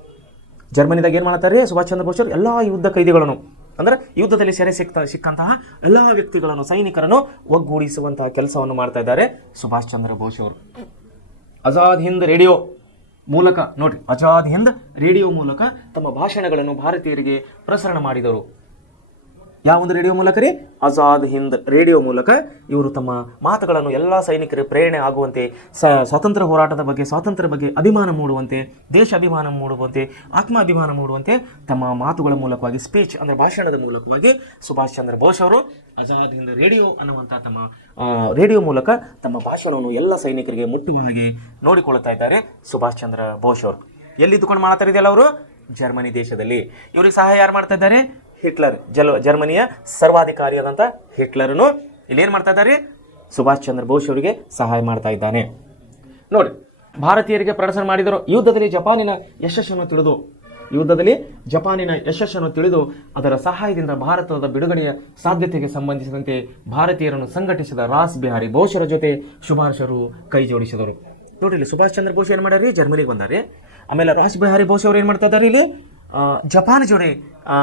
ಜರ್ಮನಿದಾಗ ಏನು ಮಾಡ್ತಾರೆ, ಸುಭಾಷ್ ಚಂದ್ರ ಬೋಸ್ ಅವರು ಎಲ್ಲ ಯುದ್ಧ ಕೈದಿಗಳನ್ನು ಅಂದ್ರೆ ಯುದ್ಧದಲ್ಲಿ ಸೆರೆ ಸಿಕ್ಕಂತಹ ಎಲ್ಲ ವ್ಯಕ್ತಿಗಳನ್ನು, ಸೈನಿಕರನ್ನು ಒಗ್ಗೂಡಿಸುವಂತಹ ಕೆಲಸವನ್ನು ಮಾಡ್ತಾ ಇದ್ದಾರೆ ಸುಭಾಷ್ ಚಂದ್ರ ಬೋಸ್ ಅವರು. ಆಜಾದ್ ಹಿಂದ್ ರೇಡಿಯೋ ಮೂಲಕ ನೋಡಿ, ಆಜಾದ್ ಹಿಂದ್ ರೇಡಿಯೋ ಮೂಲಕ ತಮ್ಮ ಭಾಷಣಗಳನ್ನು ಭಾರತೀಯರಿಗೆ ಪ್ರಸರಣ ಮಾಡಿದರು. ಯಾವ ಒಂದು ರೇಡಿಯೋ ಮೂಲಕ ರೀ? ಆಜಾದ್ ಹಿಂದ್ ರೇಡಿಯೋ ಮೂಲಕ ಇವರು ತಮ್ಮ ಮಾತುಗಳನ್ನು ಎಲ್ಲ ಸೈನಿಕರಿಗೆ ಪ್ರೇರಣೆ ಆಗುವಂತೆ, ಸ್ವಾತಂತ್ರ್ಯ ಹೋರಾಟದ ಬಗ್ಗೆ, ಸ್ವಾತಂತ್ರ್ಯ ಬಗ್ಗೆ ಅಭಿಮಾನ ಮೂಡುವಂತೆ, ದೇಶ ಅಭಿಮಾನ ಮೂಡುವಂತೆ, ಆತ್ಮಾಭಿಮಾನ ಮೂಡುವಂತೆ ತಮ್ಮ ಮಾತುಗಳ ಮೂಲಕವಾಗಿ, ಸ್ಪೀಚ್ ಅಂದರೆ ಭಾಷಣದ ಮೂಲಕವಾಗಿ ಸುಭಾಷ್ ಚಂದ್ರ ಬೋಸ್ ಅವರು ಆಜಾದ್ ಹಿಂದ್ ರೇಡಿಯೋ ಅನ್ನುವಂಥ ತಮ್ಮ ರೇಡಿಯೋ ಮೂಲಕ ತಮ್ಮ ಭಾಷಣವನ್ನು ಎಲ್ಲ ಸೈನಿಕರಿಗೆ ಮುಟ್ಟುವ ಹಾಗೆ ನೋಡಿಕೊಳ್ಳುತ್ತಾ ಇದ್ದಾರೆ ಸುಭಾಷ್ ಚಂದ್ರ ಬೋಸ್ ಅವರು. ಎಲ್ಲಿದ್ದುಕೊಂಡು ಮಾಡ್ತಾ ಇದೆಯಲ್ಲ ಅವರು? ಜರ್ಮನಿ ದೇಶದಲ್ಲಿ. ಇವರಿಗೆ ಸಹಾಯ ಯಾರು ಮಾಡ್ತಾ ಇದ್ದಾರೆ? ಹಿಟ್ಲರ್. ಜರ್ಮನಿಯ ಸರ್ವಾಧಿಕಾರಿಯಾದಂಥ ಹಿಟ್ಲರ್ನು ಇಲ್ಲಿ ಏನು ಮಾಡ್ತಾ ಇದ್ದಾರೆ? ಸುಭಾಷ್ ಚಂದ್ರ ಬೋಸ್ ಅವರಿಗೆ ಸಹಾಯ ಮಾಡ್ತಾ ಇದ್ದಾನೆ. ನೋಡಿ, ಭಾರತೀಯರಿಗೆ ಪ್ರದರ್ಶನ ಮಾಡಿದರು. ಯುದ್ಧದಲ್ಲಿ ಜಪಾನಿನ ಯಶಸ್ಸನ್ನು ತಿಳಿದು ಅದರ ಸಹಾಯದಿಂದ ಭಾರತದ ಬಿಡುಗಡೆಯ ಸಾಧ್ಯತೆಗೆ ಸಂಬಂಧಿಸಿದಂತೆ ಭಾರತೀಯರನ್ನು ಸಂಘಟಿಸಿದ ರಾಸ್ ಬಿಹಾರಿ ಬೋಸರ ಜೊತೆ ಸುಭಾಷರು ಕೈ ಜೋಡಿಸಿದರು. ನೋಡಿ, ಇಲ್ಲಿ ಸುಭಾಷ್ ಚಂದ್ರ ಬೋಸ್ ಏನು ಮಾಡ್ಯಾರಿ? ಜರ್ಮನಿಗೆ ಬಂದಾರೆ. ಆಮೇಲೆ ರಾಸ್ ಬಿಹಾರಿ ಬೋಸ್ ಅವರು ಏನು ಮಾಡ್ತಾ ಇದ್ದಾರೆ? ಇಲ್ಲಿ ಜಪಾನ್ ಜೋಡಿ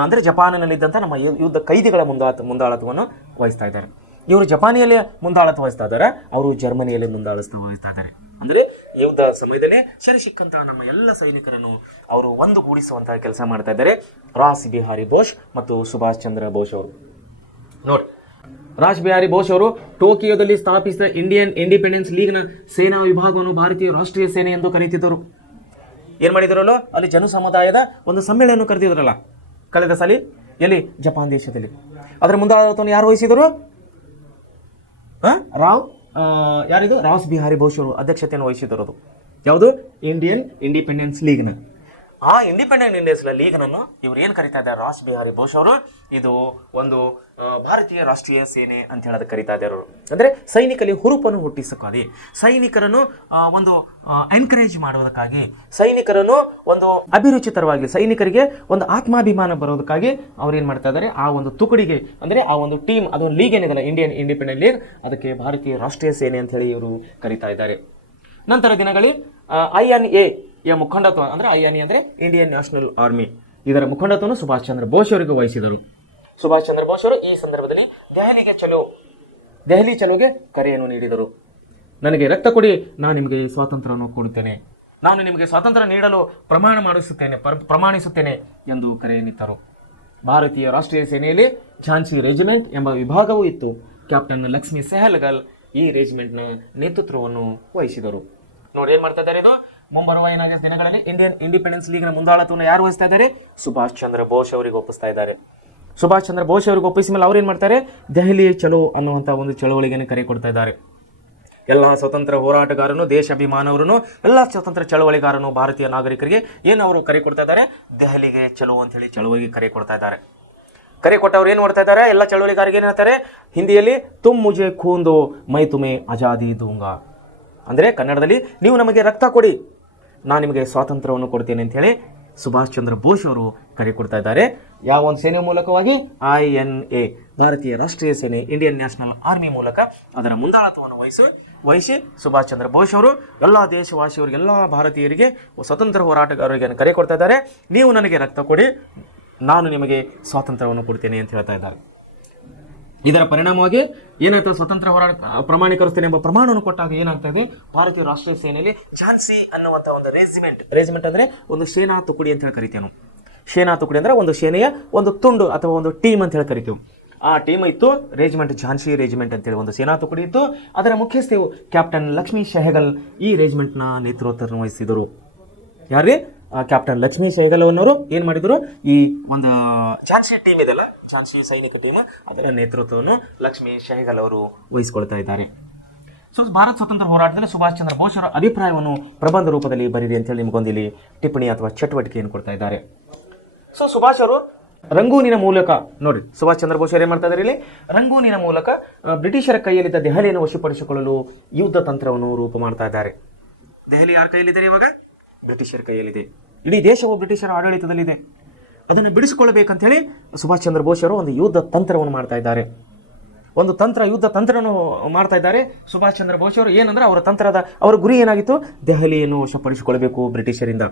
ಅಂದರೆ ಜಪಾನಿನಲ್ಲಿದ್ದಂಥ ನಮ್ಮ ಯುದ್ಧ ಕೈದಿಗಳ ಮುಂದಾಳತ್ವವನ್ನು ವಹಿಸ್ತಾ ಇದ್ದಾರೆ. ಇವರು ಜಪಾನಿಯಲ್ಲಿ ಮುಂದಾಳತ್ವ ವಹಿಸ್ತಾ ಇದ್ದಾರೆ, ಅವರು ಜರ್ಮನಿಯಲ್ಲಿ ಮುಂದಾಳತ್ವ ವಹಿಸ್ತಾ ಇದ್ದಾರೆ. ಅಂದರೆ ಯುದ್ಧ ಸಮಯದಲ್ಲೇ ಸೆರೆ ಸಿಕ್ಕಂತಹ ನಮ್ಮ ಎಲ್ಲ ಸೈನಿಕರನ್ನು ಅವರು ಒಂದುಗೂಡಿಸುವಂತಹ ಕೆಲಸ ಮಾಡ್ತಾ ಇದ್ದಾರೆ ರಾಸ್ ಬಿಹಾರಿ ಬೋಸ್ ಮತ್ತು ಸುಭಾಷ್ ಚಂದ್ರ ಬೋಸ್ ಅವರು. ನೋಡಿ, ರಾಸ್ ಬಿಹಾರಿ ಬೋಸ್ ಅವರು ಟೋಕಿಯೋದಲ್ಲಿ ಸ್ಥಾಪಿಸಿದ ಇಂಡಿಯನ್ ಇಂಡಿಪೆಂಡೆನ್ಸ್ ಲೀಗ್ನ ಸೇನಾ ವಿಭಾಗವನ್ನು ಭಾರತೀಯ ರಾಷ್ಟ್ರೀಯ ಸೇನೆ ಎಂದು ಕರೆಯುತ್ತಿದ್ದರು. ಏನು ಮಾಡಿದ್ರಲ್ಲ, ಅಲ್ಲಿ ಜನ ಸಮುದಾಯದ ಒಂದು ಸಮ್ಮೇಳನ ಕರೆದಿದ್ರಲ್ಲ ಕಳೆದ ಸಾಲಿ, ಎಲ್ಲಿ? ಜಪಾನ್ ದೇಶದಲ್ಲಿ. ಅದರ ಮುಂದಾಳತ್ವವನ್ನು ಯಾರು ವಹಿಸಿದರು? ಯಾರಿದು? ರಾಸ್ ಬಿಹಾರಿ ಬೋಸ್ ಅವರು ಅಧ್ಯಕ್ಷತೆಯನ್ನು ವಹಿಸಿದರು. ಯಾವುದು? ಇಂಡಿಯನ್ ಇಂಡಿಪೆಂಡೆನ್ಸ್ ಲೀಗ್ನ. ಆ ಇಂಡಿಪೆಂಡೆಂಟ್ ಇಂಡಿಯನ್ಸ್ ಲೀಗ್ನನ್ನು ಇವರು ಏನು ಕರೀತಾ ಇದ್ದಾರೆ? ರಾಸ್ ಬಿಹಾರಿ ಬೋಸ್ ಅವರು ಇದು ಒಂದು ಭಾರತೀಯ ರಾಷ್ಟ್ರೀಯ ಸೇನೆ ಅಂತ ಹೇಳೋದು ಕರೀತಾ ಇದ್ದಾರೆ. ಅಂದರೆ ಸೈನಿಕರಲ್ಲಿ ಹುರುಪನ್ನು ಹುಟ್ಟಿಸಕ್ಕಾಗಿ, ಸೈನಿಕರನ್ನು ಒಂದು ಎನ್ಕರೇಜ್ ಮಾಡುವುದಕ್ಕಾಗಿ, ಸೈನಿಕರನ್ನು ಒಂದು ಅಭಿರುಚಿತರವಾಗಿ, ಸೈನಿಕರಿಗೆ ಒಂದು ಆತ್ಮಾಭಿಮಾನ ಬರೋದಕ್ಕಾಗಿ ಅವ್ರು ಏನು ಮಾಡ್ತಾ ಇದ್ದಾರೆ? ಆ ಒಂದು ತುಕಡಿಗೆ, ಅಂದರೆ ಆ ಒಂದು ಟೀಮ್, ಅದೊಂದು ಲೀಗ್ ಏನಿದೆಲ್ಲ ಇಂಡಿಯನ್ ಇಂಡಿಪೆಂಡೆಂಟ್ ಲೀಗ್, ಅದಕ್ಕೆ ಭಾರತೀಯ ರಾಷ್ಟ್ರೀಯ ಸೇನೆ ಅಂತ ಹೇಳಿ ಇವರು ಕರೀತಾ ಇದ್ದಾರೆ. ನಂತರ ದಿನಗಳಲ್ಲಿ INA ಯ ಮುಖಂಡತ್ವ, ಅಂದರೆ INA ಅಂದರೆ ಇಂಡಿಯನ್ ನ್ಯಾಷನಲ್ ಆರ್ಮಿ, ಇದರ ಮುಖಂಡತ್ವವನ್ನು ಸುಭಾಷ್ ಚಂದ್ರ ಬೋಸ್ ಅವರಿಗೆ ವಹಿಸಿದರು. ಸುಭಾಷ್ ಚಂದ್ರ ಬೋಸ್ ಅವರು ಈ ಸಂದರ್ಭದಲ್ಲಿ ದೆಹಲಿ ಚಲೋಗೆ ಕರೆಯನ್ನು ನೀಡಿದರು. ನನಗೆ ರಕ್ತ ಕೊಡಿ, ನಾನು ನಿಮಗೆ ಸ್ವಾತಂತ್ರ್ಯವನ್ನು ಕೊಡುತ್ತೇನೆ, ನಾನು ನಿಮಗೆ ಸ್ವಾತಂತ್ರ್ಯ ನೀಡಲು ಪ್ರಮಾಣಿಸುತ್ತೇನೆ ಎಂದು ಕರೆಯನ್ನಿತ್ತರು. ಭಾರತೀಯ ರಾಷ್ಟ್ರೀಯ ಸೇನೆಯಲ್ಲಿ ಝಾನ್ಸಿ ರೆಜಿಮೆಂಟ್ ಎಂಬ ವಿಭಾಗವೂ ಇತ್ತು. ಕ್ಯಾಪ್ಟನ್ ಲಕ್ಷ್ಮೀ ಸೆಹಲ್ಗಲ್ ಈ ರೆಜಿಮೆಂಟ್ನ ನೇತೃತ್ವವನ್ನು ವಹಿಸಿದರು. ನೋಡಿ, ಏನು ಮಾಡ್ತಾ ಇದ್ದಾರೆ? ಇದು ಮುಂಬರುವ ದಿನಗಳಲ್ಲಿ ಇಂಡಿಯನ್ ಇಂಡಿಪೆಂಡೆನ್ಸ್ ಲೀಗ್ನ ಮುಂದಾಳತ್ವವನ್ನು ಯಾರು ವಹಿಸ್ತಾ ಇದ್ದಾರೆ? ಸುಭಾಷ್ ಚಂದ್ರ ಬೋಸ್ ಅವರಿಗೆ ಒಪ್ಪಿಸ್ತಾ ಇದ್ದಾರೆ. ಸುಭಾಷ್ ಚಂದ್ರ ಬೋಸ್ ಅವರಿಗೆ ಒಪ್ಪಿಸಿದ ಮೇಲೆ ಅವ್ರು ಏನು ಮಾಡ್ತಾರೆ? ದೆಹಲಿ ಚಲೋ ಅನ್ನುವಂಥ ಒಂದು ಚಳವಳಿಗೆ ಕರೆ ಕೊಡ್ತಾ ಇದ್ದಾರೆ. ಎಲ್ಲ ಸ್ವತಂತ್ರ ಹೋರಾಟಗಾರನು, ದೇಶಾಭಿಮಾನವರನ್ನು, ಎಲ್ಲ ಸ್ವತಂತ್ರ ಚಳವಳಿಗಾರನು, ಭಾರತೀಯ ನಾಗರಿಕರಿಗೆ ಏನು ಅವರು ಕರೆ ಕೊಡ್ತಾ ಇದ್ದಾರೆ? ದೆಹಲಿಗೆ ಚಲೋ ಅಂತ ಹೇಳಿ ಚಳವಳಿಗೆ ಕರೆ ಕೊಡ್ತಾ ಇದ್ದಾರೆ. ಕರೆ ಕೊಟ್ಟವ್ರು ಏನು ಮಾಡ್ತಾ ಇದ್ದಾರೆ? ಎಲ್ಲ ಚಳವಳಿಗಾರಿಗೆ ಏನು ಹೇಳ್ತಾರೆ ಹಿಂದಿಯಲ್ಲಿ? ತುಮ್ ಮುಜೆ ಖೂನ್ ದೋ ಮೈ ತುಮೆ ಆಜಾದಿ ದೂಂಗಾ, ಅಂದರೆ ಕನ್ನಡದಲ್ಲಿ ನೀವು ನಮಗೆ ರಕ್ತ ಕೊಡಿ, ನಾನು ನಿಮಗೆ ಸ್ವಾತಂತ್ರ್ಯವನ್ನು ಕೊಡ್ತೇನೆ ಅಂತ ಹೇಳಿ ಸುಭಾಷ್ ಚಂದ್ರ ಬೋಸ್ ಅವರು ಕರೆ ಕೊಡ್ತಾ ಇದ್ದಾರೆ. ಯಾವ ಒಂದು ಸೇನೆ ಮೂಲಕವಾಗಿ? INA, ಭಾರತೀಯ ರಾಷ್ಟ್ರೀಯ ಸೇನೆ, ಇಂಡಿಯನ್ ನ್ಯಾಷನಲ್ ಆರ್ಮಿ ಮೂಲಕ ಅದರ ಮುಂದಾಳತ್ವವನ್ನು ವಹಿಸಿ ಸುಭಾಷ್ ಚಂದ್ರ ಬೋಸ್ ಅವರು ಎಲ್ಲ ದೇಶವಾಸಿಯವರಿಗೆ, ಎಲ್ಲ ಭಾರತೀಯರಿಗೆ, ಸ್ವತಂತ್ರ ಹೋರಾಟಗಾರರಿಗೆ ಕರೆ ಕೊಡ್ತಾ ಇದ್ದಾರೆ. ನೀವು ನನಗೆ ರಕ್ತ ಕೊಡಿ, ನಾನು ನಿಮಗೆ ಸ್ವಾತಂತ್ರ್ಯವನ್ನು ಕೊಡ್ತೇನೆ ಅಂತ ಹೇಳ್ತಾ ಇದ್ದಾರೆ. ಇದರ ಪರಿಣಾಮವಾಗಿ ಏನಾಯ್ತು? ಸ್ವತಂತ್ರ ಹೋರಾಟ ಪ್ರಮಾಣೀಕರಿಸ್ತೇನೆ ಎಂಬ ಪ್ರಮಾಣವನ್ನು ಕೊಟ್ಟಾಗ ಏನಾಗ್ತಾ ಇದೆ? ಭಾರತೀಯ ರಾಷ್ಟ್ರೀಯ ಸೇನೆಯಲ್ಲಿ ಝಾನ್ಸಿ ಅನ್ನುವಂಥ ಒಂದು ರೆಜಿಮೆಂಟ್ ಅಂದರೆ ಒಂದು ಸೇನಾ ತುಕಡಿ ಅಂತ ಹೇಳಿ ಕರಿತೇವೆ ನಾವು. ಸೇನಾ ತುಕಡಿ ಅಂದರೆ ಒಂದು ಸೇನೆಯ ಒಂದು ತುಂಡು ಅಥವಾ ಒಂದು ಟೀಮ್ ಅಂತ ಹೇಳಿ ಕರಿತೀವಿ. ಆ ಟೀಮ್ ಇತ್ತು ರೆಜಿಮೆಂಟ್, ಝಾನ್ಸಿ ರೆಜಿಮೆಂಟ್ ಅಂತೇಳಿ ಒಂದು ಸೇನಾ ತುಕಡಿ ಇತ್ತು. ಅದರ ಮುಖ್ಯಸ್ಥೆಯು ಕ್ಯಾಪ್ಟನ್ ಲಕ್ಷ್ಮೀ ಸೆಹಗಲ್ ಈ ರೆಜಿಮೆಂಟ್ನ ನೇತೃತ್ವವನ್ನು ವಹಿಸಿದರು. ಯಾರೇ? ಕ್ಯಾಪ್ಟನ್ ಲಕ್ಷ್ಮೀ ಸೆಹಗಲ್ ಅನ್ನೋರು ಏನು ಮಾಡಿದರು? ಈ ಒಂದು ಝಾನ್ಸಿ ಟೀಮ್ ಇದೆಲ್ಲ, ಝಾನ್ಸಿ ಸೈನಿಕ ಟೀಮ್, ಅದರ ನೇತೃತ್ವವನ್ನು ಲಕ್ಷ್ಮೀ ಸೆಹಗಲ್ ಅವರು ವಹಿಸಿಕೊಳ್ತಾ ಇದ್ದಾರೆ. ಸೊ ಭಾರತ ಸ್ವತಂತ್ರ ಹೋರಾಟದಲ್ಲಿ ಸುಭಾಷ್ ಚಂದ್ರ ಬೋಸ್ ಅವರ ಅಭಿಪ್ರಾಯವನ್ನು ಪ್ರಬಂಧ ರೂಪದಲ್ಲಿ ಬರೀರಿ ಅಂತೇಳಿ ನಿಮಗೊಂದು ಇಲ್ಲಿ ಟಿಪ್ಪಣಿ ಅಥವಾ ಚಟುವಟಿಕೆಯನ್ನು ಕೊಡ್ತಾ ಇದ್ದಾರೆ. ಸೊ ಸುಭಾಷ್ ಅವರು ರಂಗೂನಿನ ಮೂಲಕ ನೋಡಿ, ಸುಭಾಷ್ ಚಂದ್ರ ಬೋಸ್ ಅವರು ಏನ್ ಮಾಡ್ತಾ ಇದ್ದಾರೆ ಇಲ್ಲಿ, ರಂಗೂನಿನ ಮೂಲಕ ಬ್ರಿಟಿಷರ ಕೈಯಲ್ಲಿದ್ದ ದೆಹಲಿಯನ್ನು ವಶಪಡಿಸಿಕೊಳ್ಳಲು ಯುದ್ಧ ತಂತ್ರವನ್ನು ರೂಪ ಮಾಡ್ತಾ ಇದ್ದಾರೆ. ದೆಹಲಿ ಯಾರ ಕೈಯಲ್ಲಿದೆ ಇವಾಗ? ಬ್ರಿಟಿಷರ ಕೈಯಲ್ಲಿದೆ. ಇಡೀ ದೇಶವು ಬ್ರಿಟಿಷರ ಆಡಳಿತದಲ್ಲಿದೆ. ಅದನ್ನು ಬಿಡಿಸಿಕೊಳ್ಳಬೇಕಂತ ಹೇಳಿ ಸುಭಾಷ್ ಚಂದ್ರ ಬೋಸ್ ಅವರು ಒಂದು ಯುದ್ಧ ತಂತ್ರವನ್ನು ಮಾಡ್ತಾ ಇದ್ದಾರೆ. ಒಂದು ಯುದ್ಧ ತಂತ್ರವನ್ನು ಮಾಡ್ತಾ ಇದ್ದಾರೆ ಸುಭಾಷ್ ಚಂದ್ರ ಬೋಸ್ ಅವರು. ಏನಂದ್ರೆ ಅವರ ಗುರಿ ಏನಾಗಿತ್ತು? ದೆಹಲಿಯನ್ನು ವಶಪಡಿಸಿಕೊಳ್ಳಬೇಕು ಬ್ರಿಟಿಷರಿಂದ.